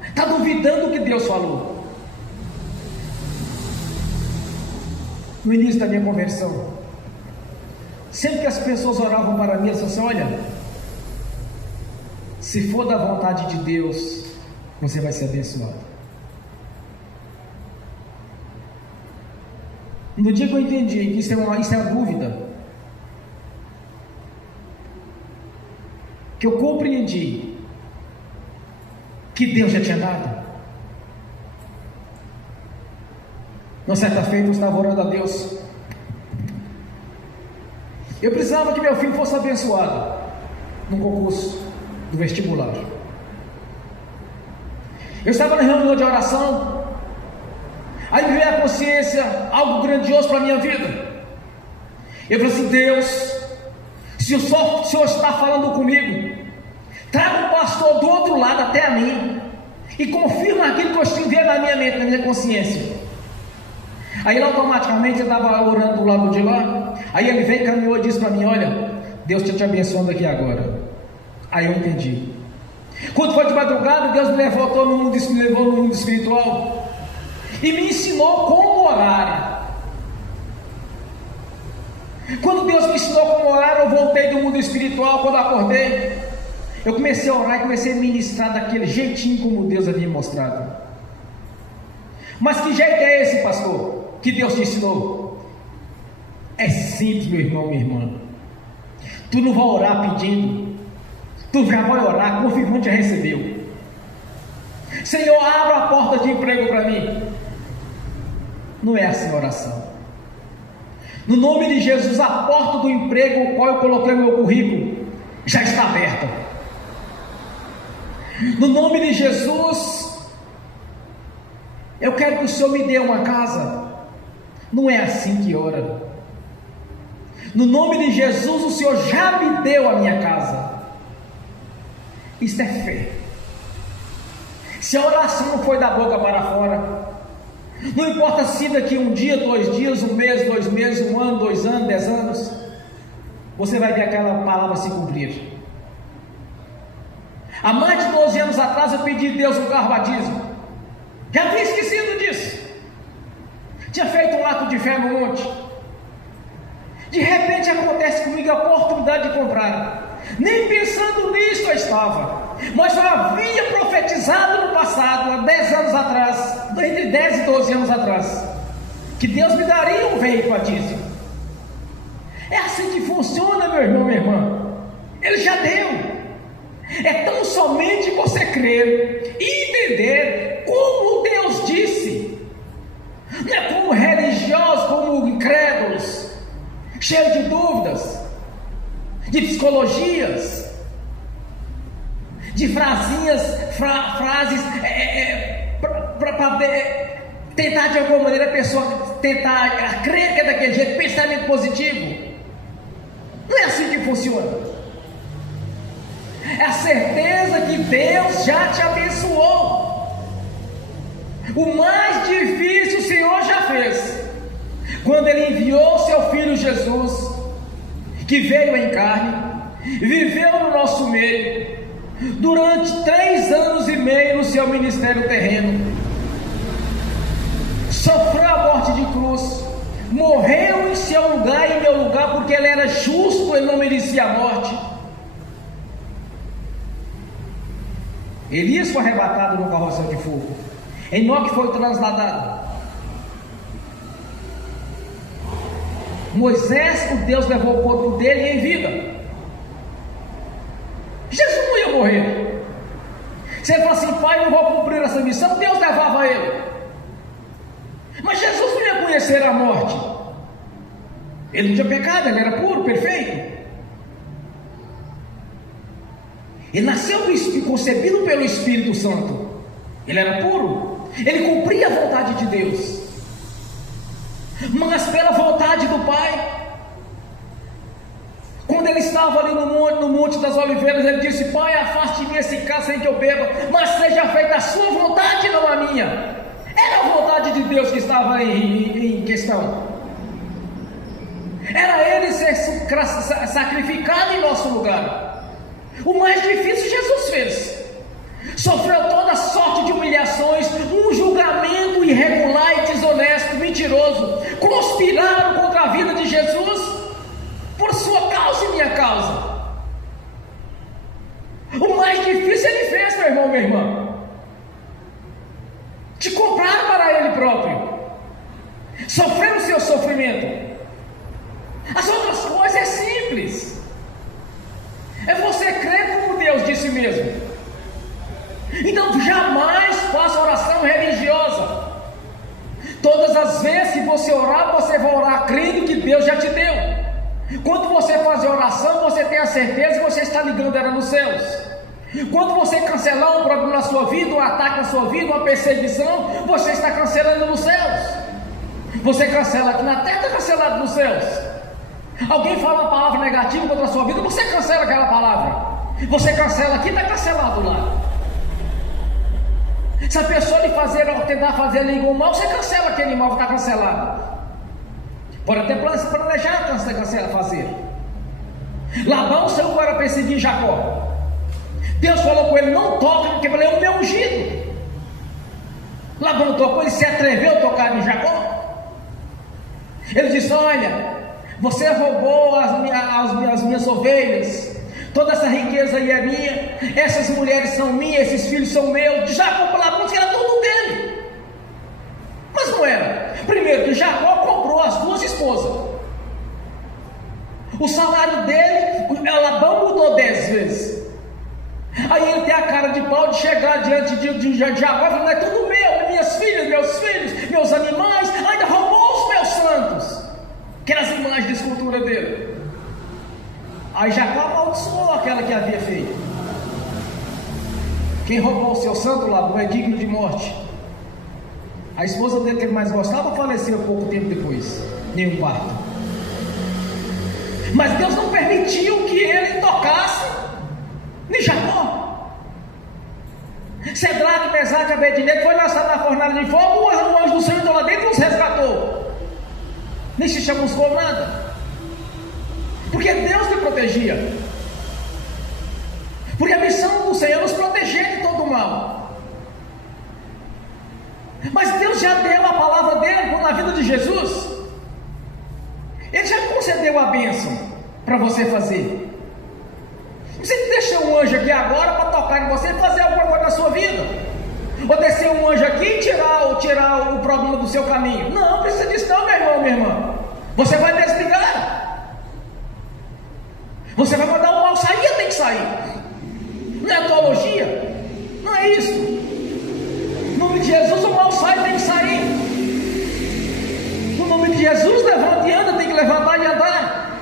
Está duvidando do que Deus falou? No início da minha conversão, sempre que as pessoas oravam para mim, elas falavam assim: olha, se for da vontade de Deus, você vai ser abençoado. No dia que eu entendi que isso é uma dúvida, que eu compreendi que Deus já tinha dado. Uma certa feita eu estava orando a Deus. Eu precisava que meu filho fosse abençoado no concurso do vestibular. Eu estava na reunião de oração. Aí me veio a consciência, algo grandioso para a minha vida. Eu falei assim: Deus, se o Senhor está falando comigo, traga um pastor do outro lado até a mim, e confirma aquilo que eu estou vendo na minha mente, na minha consciência. Aí ele automaticamente eu estava orando do lado de lá. Aí ele veio, caminhou e disse para mim: olha, Deus está te abençoando aqui agora. Aí eu entendi. Quando foi de madrugada, Deus me levou no mundo espiritual e me ensinou como orar. Quando Deus me ensinou como orar, eu voltei do mundo espiritual. Quando eu acordei, eu comecei a orar e comecei a ministrar daquele jeitinho como Deus havia mostrado. Mas que jeito é esse, pastor, que Deus te ensinou? É simples, meu irmão, minha irmã. Tu não vai orar pedindo, tu já vai orar confirmando que já recebeu. Senhor, abra a porta de emprego para mim. Não é assim a oração. No nome de Jesus, a porta do emprego, o qual eu coloquei meu currículo, já está aberta. No nome de Jesus, eu quero que o Senhor me dê uma casa. Não é assim que ora. No nome de Jesus, o Senhor já me deu a minha casa. Isso é fé. Se a oração não foi da boca para fora, não importa se daqui um dia, 2 dias, 1 mês, 2 meses, 1 ano, 2 anos, 10 anos, você vai ver aquela palavra se cumprir. Há mais de 12 anos atrás eu pedi a Deus um carro batismo. Já havia esquecido disso. Tinha feito um ato de fé no monte. De repente acontece comigo a oportunidade de comprar. nem pensando nisso eu estava, mas eu havia profetizado no passado, há 10 anos atrás, entre 10 e 12 anos atrás, que Deus me daria um veículo a dízimo. É assim que funciona, meu irmão, minha irmã. Ele já deu. É tão somente você crer e entender como Deus disse. Não é como religiosos, como incrédulos, cheios de dúvidas, de psicologias, de frases para tentar de alguma maneira a pessoa tentar crer que é daquele jeito, pensamento positivo. Não é assim que funciona. É a certeza que Deus já te abençoou. O mais difícil o Senhor já fez, quando Ele enviou seu Filho Jesus, que veio em carne, viveu no nosso meio, durante 3 anos e meio no seu ministério terreno, sofreu a morte de cruz, morreu em seu lugar e em meu lugar, porque Ele era justo, Ele não merecia a morte. Elias foi arrebatado no carrossel de fogo, Enoque foi trasladado, Moisés, o Deus levou o corpo dele em vida. Jesus não ia morrer. Se ele fala assim, pai, eu não vou cumprir essa missão, Deus levava ele. Mas Jesus não ia conhecer a morte. Ele não tinha pecado, ele era puro, perfeito. Ele nasceu do Espírito, concebido pelo Espírito Santo. Ele era puro. Ele cumpria a vontade de Deus. Mas pela vontade do Pai. Quando ele estava ali no Monte das Oliveiras, ele disse, Pai, afaste de mim esse cálice sem que eu beba, mas seja feita a sua vontade, não a minha. Era a vontade de Deus que estava em questão. Era Ele ser sacrificado em nosso lugar. O mais difícil Jesus fez. Sofreu toda sorte de humilhações, um julgamento irregular e desonesto, mentiroso. Conspiraram contra a vida de Jesus por sua causa e minha causa. O mais difícil Ele fez, meu irmão, minha irmã. Te comprar para Ele próprio. Sofrer o seu sofrimento. As outras coisas é simples. É você crer como Deus disse mesmo. Então jamais faça oração religiosa. Todas as vezes que você orar, você vai orar crendo que Deus já te deu. Quando você fazer oração, você tem a certeza que você está ligando ela nos céus. Quando você cancelar um problema na sua vida, um ataque na sua vida, uma perseguição, você está cancelando nos céus. Você cancela aqui na terra, está cancelado nos céus. Alguém fala uma palavra negativa contra a sua vida, você cancela aquela palavra. Você cancela aqui, está cancelado lá. Se a pessoa lhe tentar fazer algo mal, você cancela aquele mal que está cancelado. Pode até planejar fazer. Labão saiu para perseguir Jacó. Deus falou com ele, não toque, porque ele é o meu ungido. Labão tocou, ele se atreveu a tocar em Jacó. Ele disse, olha, você roubou as minhas ovelhas, toda essa riqueza aí é minha, essas mulheres são minhas, esses filhos são meus. Jacó falava que era tudo dele, mas não era. Primeiro que Jacó comprou as 2 esposas, o salário dele, Labão mudou 10 vezes. Aí ele tem a cara de pau de chegar diante de Jacó e falar, é tudo meu, minhas filhas, meus filhos, meus animais, ainda roubou os meus santos, que eram as imagens de escultura dele. Aí Jacó amaldiçoou aquela que havia feito. Quem roubou o seu santo Labão é digno de morte. A esposa dele que ele mais gostava faleceu pouco tempo depois, nenhum parto. Mas Deus não permitiu que ele tocasse nem Jacó. Cedraque, Mesaque e Abednego foi lançado na fornalha de fogo, o anjo do Senhor entrou lá dentro e os resgatou. Nem se chamuscou nada. Porque Deus me protegia. Porque a missão do Senhor é nos proteger de todo o mal. Mas Deus já deu a palavra dele na vida de Jesus. Ele já concedeu a bênção para você fazer. impactar em você e fazer alguma coisa na sua vida. Ou descer um anjo aqui e tirar o problema do seu caminho. Não precisa disso não, meu irmão, minha irmã. Você vai desligar. Você vai mandar o mal sair, tem que sair. Não é teologia? Não é isso. No nome de Jesus, o mal sai, tem que sair. No nome de Jesus, levanta e anda, tem que levantar e andar.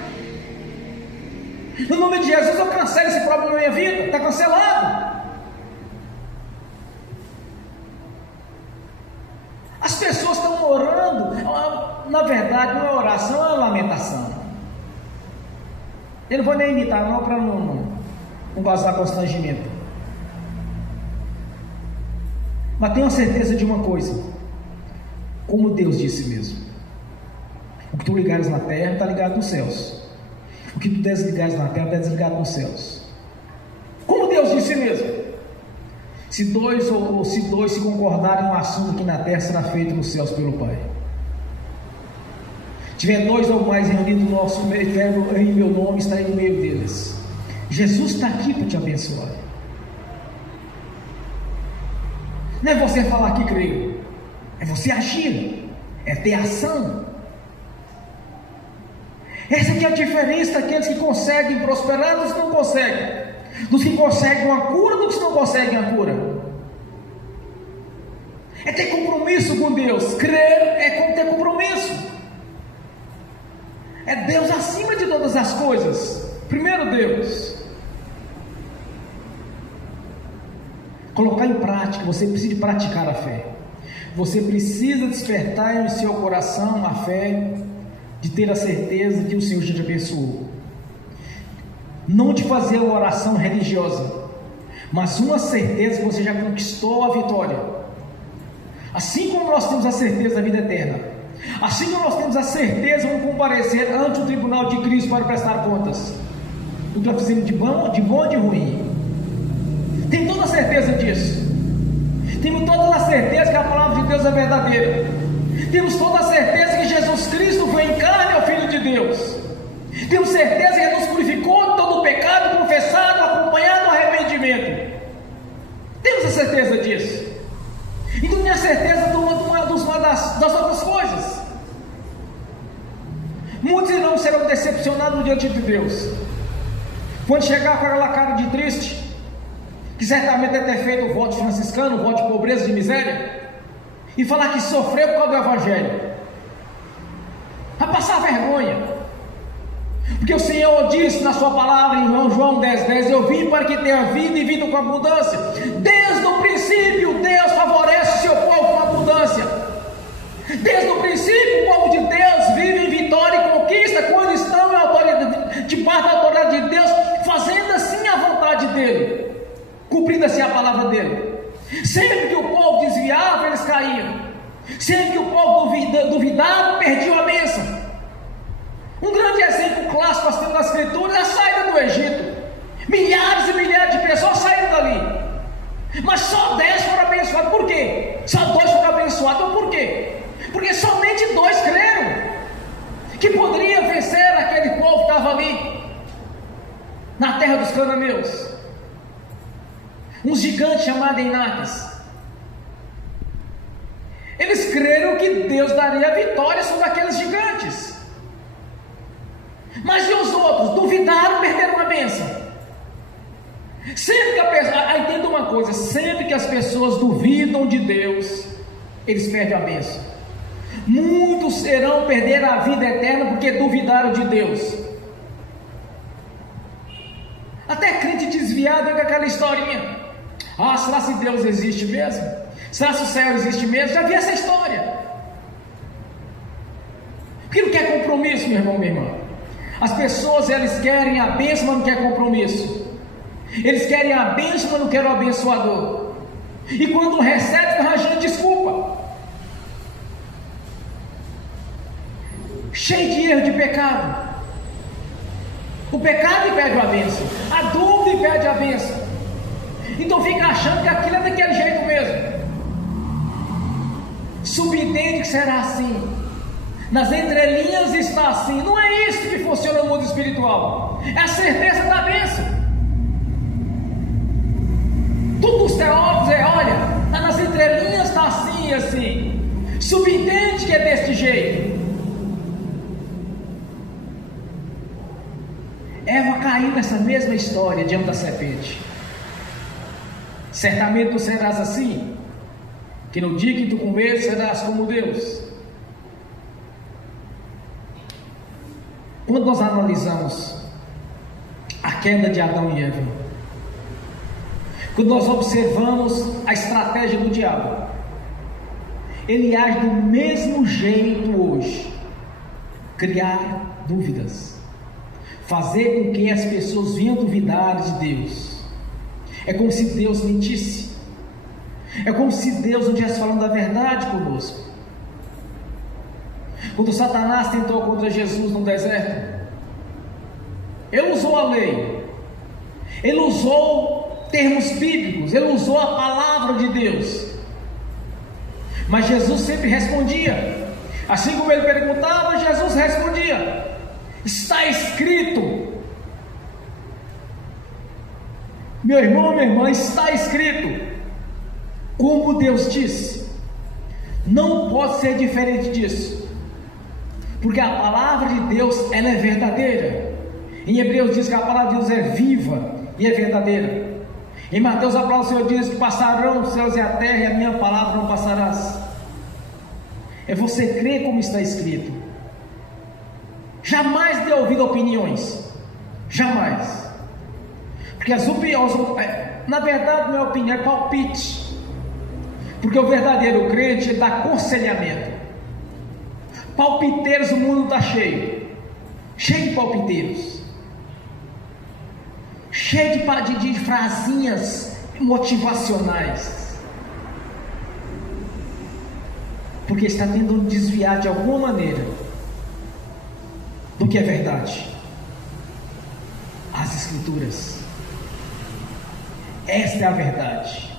No nome de Jesus, eu cancelo esse problema na minha vida. Está cancelado. As pessoas estão orando. Na verdade, não é oração, é uma lamentação. Eu não vou nem imitar, não, para não causar constrangimento. Mas tenho a certeza de uma coisa: como Deus disse mesmo, o que tu ligares na terra está ligado nos céus, o que tu desligares na terra está desligado nos céus. Como Deus disse mesmo: se dois se concordarem em um assunto aqui na terra, será feito nos céus pelo Pai. Tiver dois ou mais reunidos no nosso meio, em meu nome, estarei no meio deles. Jesus está aqui para te abençoar. Não é você falar que creio, é você agir, é ter ação. Essa aqui é a diferença daqueles que conseguem prosperar dos que não conseguem, dos que conseguem a cura dos que não conseguem a cura. É ter compromisso com Deus. Crer é ter compromisso. É Deus acima de todas as coisas. Primeiro Deus. Colocar em prática. Você precisa praticar a fé. Você precisa despertar em seu coração a fé de ter a certeza que o Senhor já te abençoou. Não de fazer uma oração religiosa, mas uma certeza que você já conquistou a vitória. Assim como nós temos a certeza da vida eterna, assim como nós temos a certeza de comparecer ante o tribunal de Cristo para prestar contas do que nós fizemos de bom ou de ruim. Tem toda a certeza disso. Temos toda a certeza que a palavra de Deus é verdadeira. Temos toda a certeza que Jesus Cristo foi em carne, é o Filho de Deus. Temos certeza que Ele nos purificou de todo o pecado, confessado, acompanhado do arrependimento. Temos a certeza disso. E não tenho a certeza de uma das outras coisas. Muitos irão serão decepcionados diante de Deus. Quando chegar com aquela cara de triste, que certamente deve ter feito o voto franciscano, o voto de pobreza e de miséria, e falar que sofreu por causa do Evangelho, vai passar vergonha. Porque o Senhor disse na sua palavra em João 10:10: eu vim para que tenha vida e vida com abundância. Desde o princípio, Deus favorece o seu povo com abundância. Desde o princípio, o povo de Deus vive em vitória e conquista quando estão debaixo da autoridade de Deus, fazendo assim a vontade dEle, cumprindo assim a palavra dEle. Sempre que o povo desviava, eles caíam. Sempre que o povo duvidava, perdiam a bênção. Um grande exemplo clássico nós temos na Escritura é a saída do Egito. Milhares e milhares de pessoas saíram dali, mas só 10 foram abençoados. Por quê? Só 2 foram abençoados. Então por quê? Porque somente 2 creram que poderia vencer aquele povo que estava ali na terra dos cananeus, uns gigantes chamados Enaques. Eles creram que Deus daria vitória sobre aqueles gigantes. Mas e os outros? Duvidaram, perderam a bênção. Sempre que a pessoa, entenda uma coisa: sempre que as pessoas duvidam de Deus, eles perdem a bênção. Muitos irão perder a vida eterna porque duvidaram de Deus. Até crente desviado é com aquela historinha: será se Deus existe mesmo? Será se o céu existe mesmo? Já vi essa história. Porque não quer compromisso, meu irmão, minha irmã. As pessoas, eles querem a bênção, mas não querem compromisso. Eles querem a bênção, mas não querem o abençoador. E quando recebe, fica arranjando desculpa. Cheio de erro, de pecado. O pecado impede a bênção, a dúvida impede a bênção. Então fica achando que aquilo é daquele jeito mesmo. Subentende que será assim. Nas entrelinhas está assim. Não é isso que funciona no mundo espiritual. É a certeza da bênção. Segundo os teólogos, olha, nas entrelinhas está assim e assim. Subentende que é deste jeito. Eva caiu nessa mesma história diante da serpente. Certamente tu serás assim, que no dia que tu comeres serás como Deus. Quando nós analisamos a queda de Adão e Eva, quando nós observamos a estratégia do diabo, ele age do mesmo jeito hoje: criar dúvidas, fazer com que as pessoas venham duvidar de Deus. É como se Deus mentisse, é como se Deus não estivesse falando a verdade conosco. Quando Satanás tentou contra Jesus no deserto, ele usou a lei, ele usou termos bíblicos, ele usou a palavra de Deus, mas Jesus sempre respondia. Assim como ele perguntava, Jesus respondia: está escrito. Meu irmão, minha irmã, está escrito. Como Deus disse, não pode ser diferente disso, porque a palavra de Deus, ela é verdadeira. Em Hebreus diz que a palavra de Deus é viva e é verdadeira. Em Mateus a palavra do Senhor diz que passarão os céus e a terra, e a minha palavra não passarás. É você crer como está escrito. Jamais dê ouvido a opiniões, jamais, porque as opiniões, na verdade não é opinião, é palpite, porque o verdadeiro crente, ele dá aconselhamento. Palpiteiros, o mundo está cheio de palpiteiros, cheio de frasinhas motivacionais, porque está tentando desviar de alguma maneira do que é verdade. As Escrituras, esta é a verdade,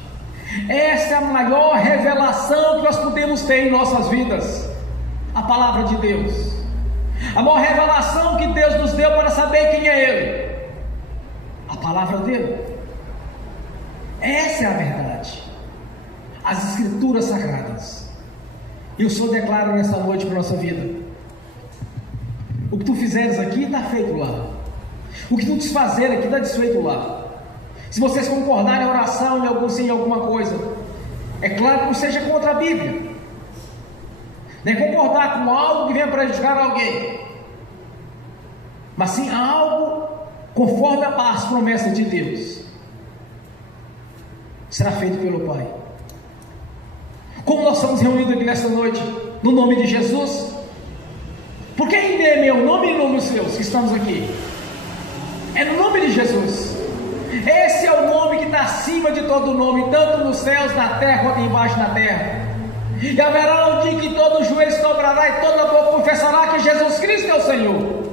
esta é a maior revelação que nós podemos ter em nossas vidas, a palavra de Deus, a maior revelação que Deus nos deu para saber quem é Ele, a palavra dele. Essa é a verdade, as Escrituras sagradas. E o Senhor declara nessa noite para a nossa vida: o que tu fizeres aqui está feito lá, o que tu desfazer aqui está desfeito lá. Se vocês concordarem em oração, em alguma coisa, é claro que não seja contra a Bíblia, nem concordar com algo que venha prejudicar alguém, mas sim algo conforme as promessas de Deus, será feito pelo Pai. Como nós estamos reunidos aqui nesta noite, no nome de Jesus, porque ainda é meu nome e nome seus que estamos aqui, é no nome de Jesus. Esse é o nome que está acima de todo nome, tanto nos céus, na terra, quanto embaixo da terra. E haverá um dia que todo joelho se dobrará e toda boca confessará que Jesus Cristo é o Senhor.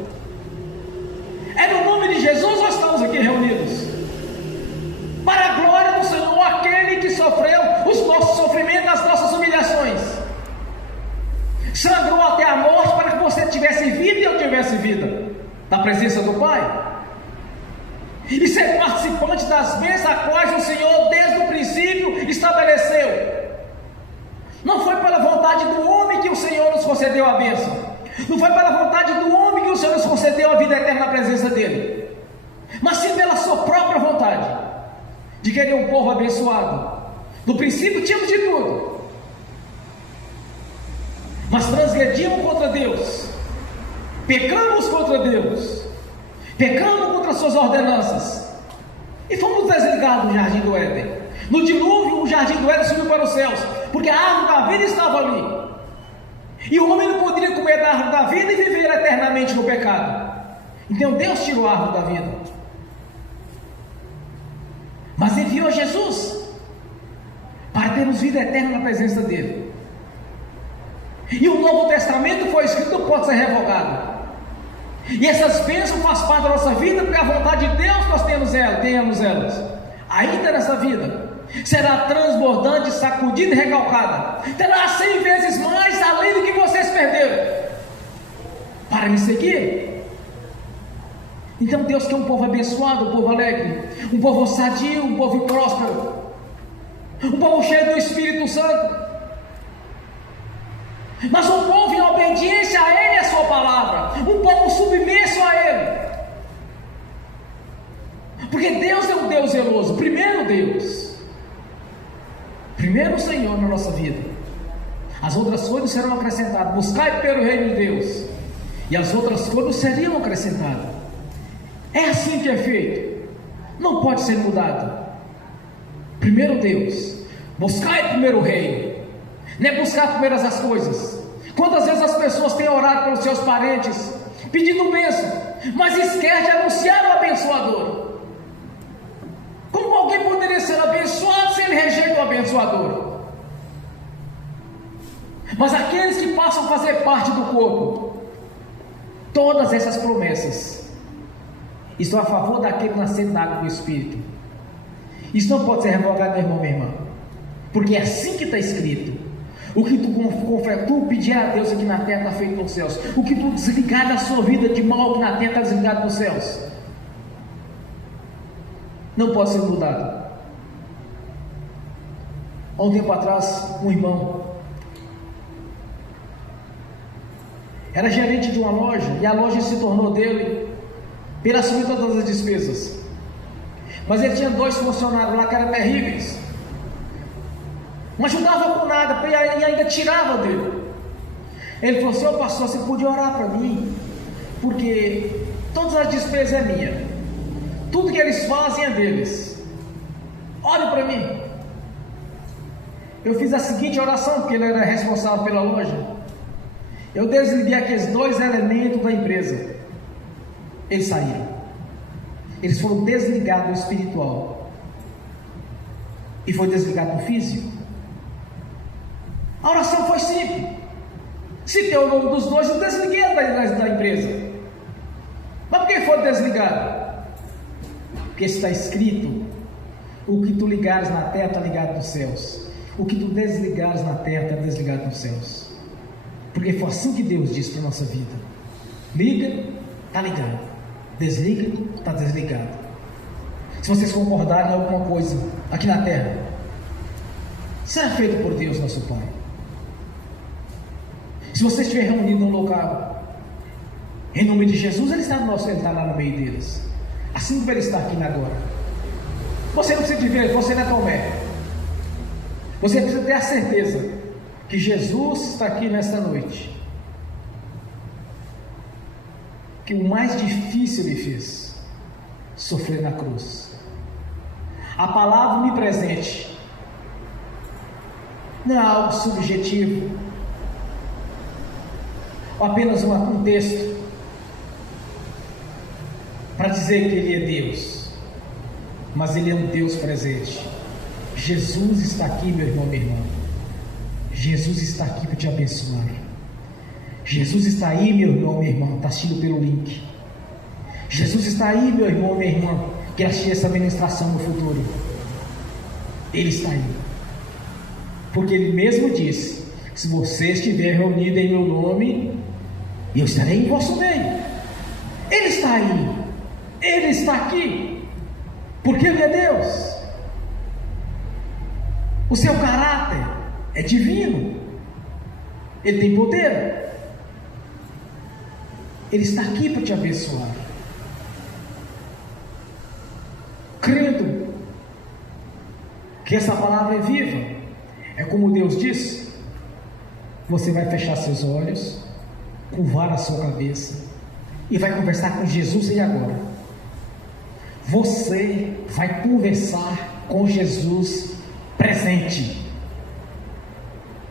É no nome de Jesus nós estamos aqui reunidos, para a glória do Senhor, aquele que sofreu os nossos sofrimentos, as nossas humilhações, sangrou até a morte para que você tivesse vida e eu tivesse vida, na presença do Pai, e ser participante das bênçãos a quais o Senhor desde o princípio estabeleceu. Não foi pela vontade do homem que o Senhor nos concedeu a bênção, não foi pela vontade do homem que o Senhor nos concedeu a vida eterna na presença dele, mas sim pela sua própria vontade, de querer um povo abençoado. No princípio tínhamos de tudo, mas transgredimos contra Deus, pecamos contra Deus, pecamos contra suas ordenanças, e fomos desligados do jardim do Éden. No dilúvio, o jardim do Éden subiu para os céus, porque a árvore da vida estava ali, e o homem não poderia comer da árvore da vida e viver eternamente no pecado. Então Deus tirou a árvore da vida, mas enviou Jesus para termos vida eterna na presença dele. E o Novo Testamento foi escrito, não pode ser revogado. E essas bênçãos fazem parte da nossa vida, porque a vontade de Deus nós tenhamos elas. Ainda nessa vida será transbordante, sacudida e recalcada. Terá 100 vezes mais além do que vocês perderam para me seguir. Então Deus quer um povo abençoado, um povo alegre, um povo sadio, um povo próspero. um povo cheio do Espírito Santo, mas um povo em obediência a Ele e a sua palavra, um povo submisso a Ele, porque Deus é um Deus zeloso. Primeiro Deus, primeiro o Senhor na nossa vida, as outras coisas serão acrescentadas. Buscai pelo reino de Deus, e as outras coisas seriam acrescentadas. É assim que é feito, não pode ser mudado. Primeiro Deus, buscai primeiro o reino, não é buscar primeiro as coisas. Quantas vezes as pessoas têm orado pelos seus parentes, pedindo bênção, mas esquece de anunciar o abençoador. Como alguém poderia ser abençoado se ele rejeita o abençoador? Mas aqueles que passam a fazer parte do corpo, todas essas promessas estão a favor daquele nascendo da água do Espírito. Isso não pode ser revogado, meu irmão, minha irmã, porque é assim que está escrito. O que tu pedir a Deus aqui na terra está feito nos céus. O que tu desligar da sua vida de mal aqui na terra está desligado nos céus. Não pode ser mudado. Há um tempo atrás, um irmão era gerente de uma loja, e a loja se tornou dele para assumir todas as despesas. Mas ele tinha 2 funcionários lá que eram terríveis, não ajudava com nada e ainda tirava dele. Ele falou assim: ô pastor, você podia orar para mim, porque todas as despesas é minha, tudo que eles fazem é deles, ore para mim. Eu fiz a seguinte oração, porque ele era responsável pela loja. Eu desliguei aqueles 2 elementos da empresa, eles saíram, eles foram desligados do espiritual e foi desligado do físico. A oração foi simples. Citei o nome dos 2 e desliguei da empresa. Mas por que foi desligado? Porque está escrito: o que tu ligares na terra está ligado nos céus, o que tu desligares na terra está desligado nos céus. Porque foi assim que Deus disse para a nossa vida: liga, está ligado, desliga, está desligado. Se vocês concordarem em alguma coisa aqui na terra, será feito por Deus nosso Pai. Se você estiver reunido num local, em nome de Jesus, Ele está lá no meio deles, assim como Ele está aqui agora. Você não precisa de ver, você não é Tomé. Você precisa ter a certeza que Jesus está aqui nesta noite, que o mais difícil Ele fez, sofrer na cruz. A palavra me presente não é algo subjetivo, ou apenas um texto para dizer que Ele é Deus, mas Ele é um Deus presente. Jesus está aqui, meu irmão, minha irmã. Jesus está aqui para te abençoar. Jesus está aí, meu irmão, minha irmã, está assistindo pelo link. Jesus está aí, meu irmão, minha irmã, que assistir essa ministração no futuro. Ele está aí, porque Ele mesmo disse: se você estiver reunido em meu nome, eu estarei em vosso meio. Ele está aí, Ele está aqui, porque Ele é Deus. O seu caráter é divino, Ele tem poder, Ele está aqui para te abençoar. Crendo que essa palavra é viva, é como Deus disse, você vai fechar seus olhos, curvar a sua cabeça e vai conversar com Jesus. E agora você vai conversar com Jesus presente.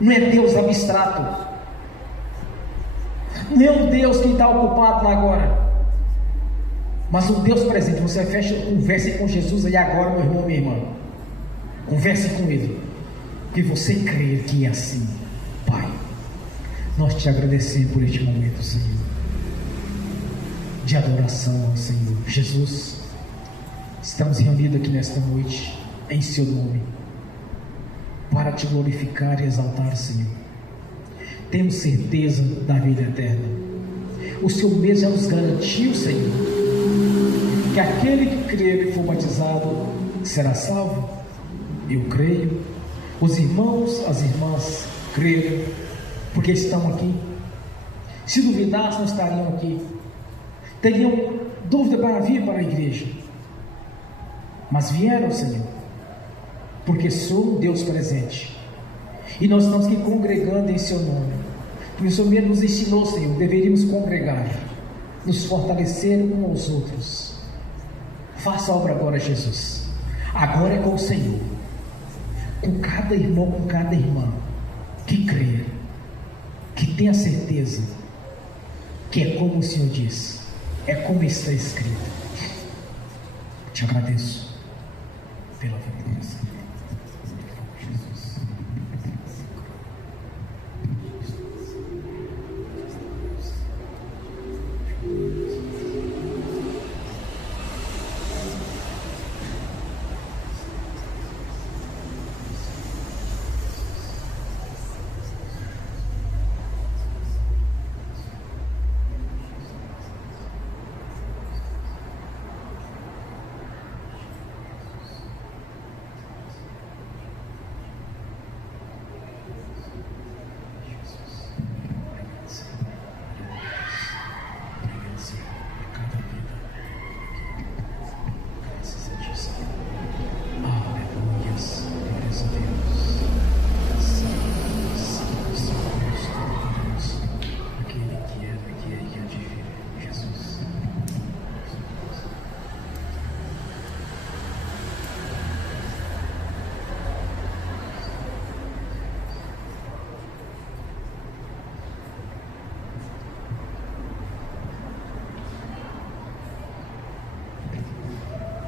Não é Deus abstrato, não é um Deus que está ocupado lá agora, mas um Deus presente. Você fecha, converse com Jesus aí agora, meu irmão, minha irmã. Converse com Ele, que você crê que é assim. Pai, nós te agradecemos por este momento, Senhor, de adoração ao Senhor. Jesus, estamos reunidos aqui nesta noite em Seu nome, para te glorificar e exaltar, Senhor. Temos certeza da vida eterna. O Senhor mesmo já nos garantiu, Senhor, que aquele que crer e for batizado será salvo. Eu creio Os irmãos, as irmãs creram, porque estão aqui. Se duvidassem, não estariam aqui. Teriam dúvida para vir para a igreja. Mas vieram, Senhor, porque sou um Deus presente. E nós estamos aqui congregando em Seu nome. Por isso o Senhor nos ensinou, Senhor, deveríamos congregar, nos fortalecer uns aos outros. Faça a obra agora, Jesus. Agora é com o Senhor, com cada irmão, com cada irmã que crê, que tem a certeza que é como o Senhor diz, é como está escrito. Te agradeço pela vida, Senhor. Jesus.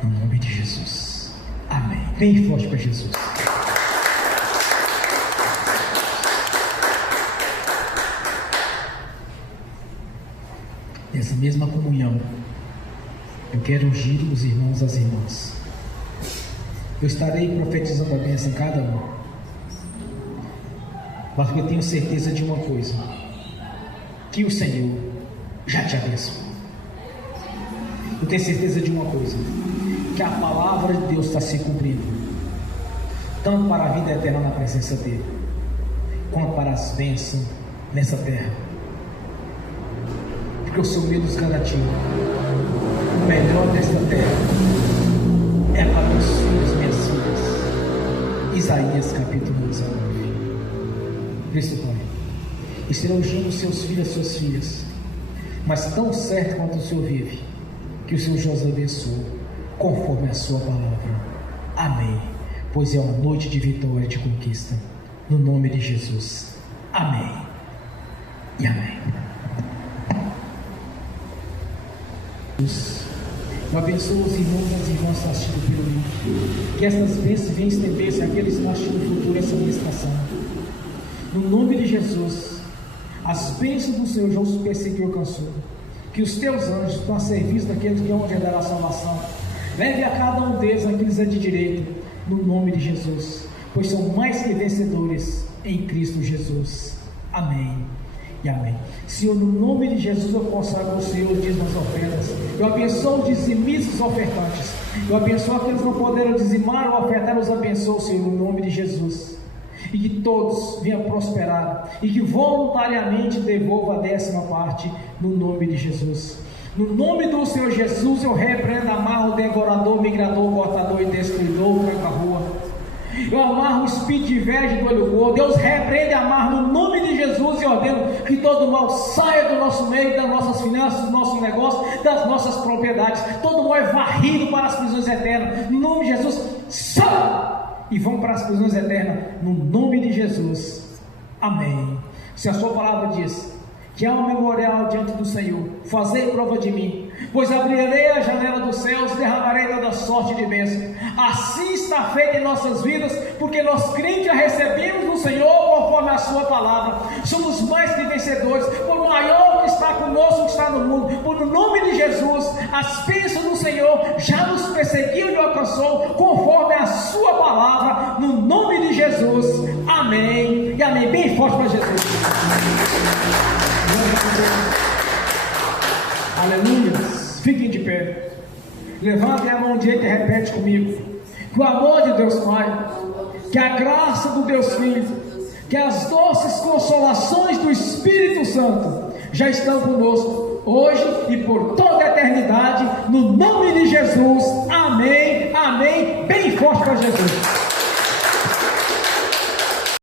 Em nome de Jesus. Amém. Bem forte para Jesus. Nessa mesma comunhão, eu quero ungir os irmãos e as irmãs. Eu estarei profetizando a bênção em cada um. Mas eu tenho certeza de uma coisa: que o Senhor já te abençoou. Eu tenho certeza de uma coisa: que a palavra de Deus está se cumprindo, tanto para a vida eterna na presença dEle, quanto para as bênçãos nessa terra. Porque o Senhor nos garantiu: o melhor desta terra é para os filhos e minhas filhas. Isaías capítulo 19. Cristo Pai, estarão ungindo seus filhos e suas filhas, mas tão certo quanto o Senhor vive, que o Senhor os abençoe conforme a sua palavra. Amém. Pois é uma noite de vitória e de conquista, no nome de Jesus. Amém e amém. Eu abençoo os irmãos e as irmãs que estão assistindo pelo link, que estas bênçãos venham estender-se àqueles que estão assistindo no futuro essa ministração. No nome de Jesus, as bênçãos do Senhor já os perseguiu e alcançou. Que os teus anjos estão a serviço daqueles que vão herdar a salvação. Leve a cada um deles aqueles de direito, no nome de Jesus, pois são mais que vencedores em Cristo Jesus. Amém e amém. Senhor, no nome de Jesus eu consagro o Senhor, diz nas ofertas. Eu abençoo os dizimistas ofertantes. Eu abençoo aqueles que não puderam dizimar ou ofertar, os abençoo, Senhor, no nome de Jesus. E que todos venham prosperar, e que voluntariamente devolva a 10ª parte, no nome de Jesus. No nome do Senhor Jesus, eu repreendo, amarro o devorador, migrador, cortador e destruidor, tranca-rua. Eu amarro o espírito de inveja e do olho gordo. Deus repreende e amarra no nome de Jesus e ordeno que todo mal saia do nosso meio, das nossas finanças, do nosso negócio, das nossas propriedades. Todo mal é varrido para as prisões eternas. No nome de Jesus, sai! E vão para as prisões eternas, no nome de Jesus. Amém. Se a sua palavra diz que há um memorial diante do Senhor, fazei prova de mim, pois abrirei a janela dos céus, derramarei toda sorte de bênção. Assim está feito em nossas vidas, porque nós crentes a recebemos do Senhor conforme a sua palavra. Somos mais que vencedores, por maior que está conosco que está no mundo. Por no nome de Jesus, as bênçãos do Senhor já nos perseguiu e alcançou, conforme a sua palavra, no nome de Jesus. Amém e amém. Bem forte para Jesus. Aleluia. Fiquem de pé. Levantem a mão direita e repete comigo: que o amor de Deus Pai, que a graça do Deus Filho, que as doces consolações do Espírito Santo já estão conosco hoje e por toda a eternidade, no nome de Jesus. Amém, amém. Bem forte para Jesus.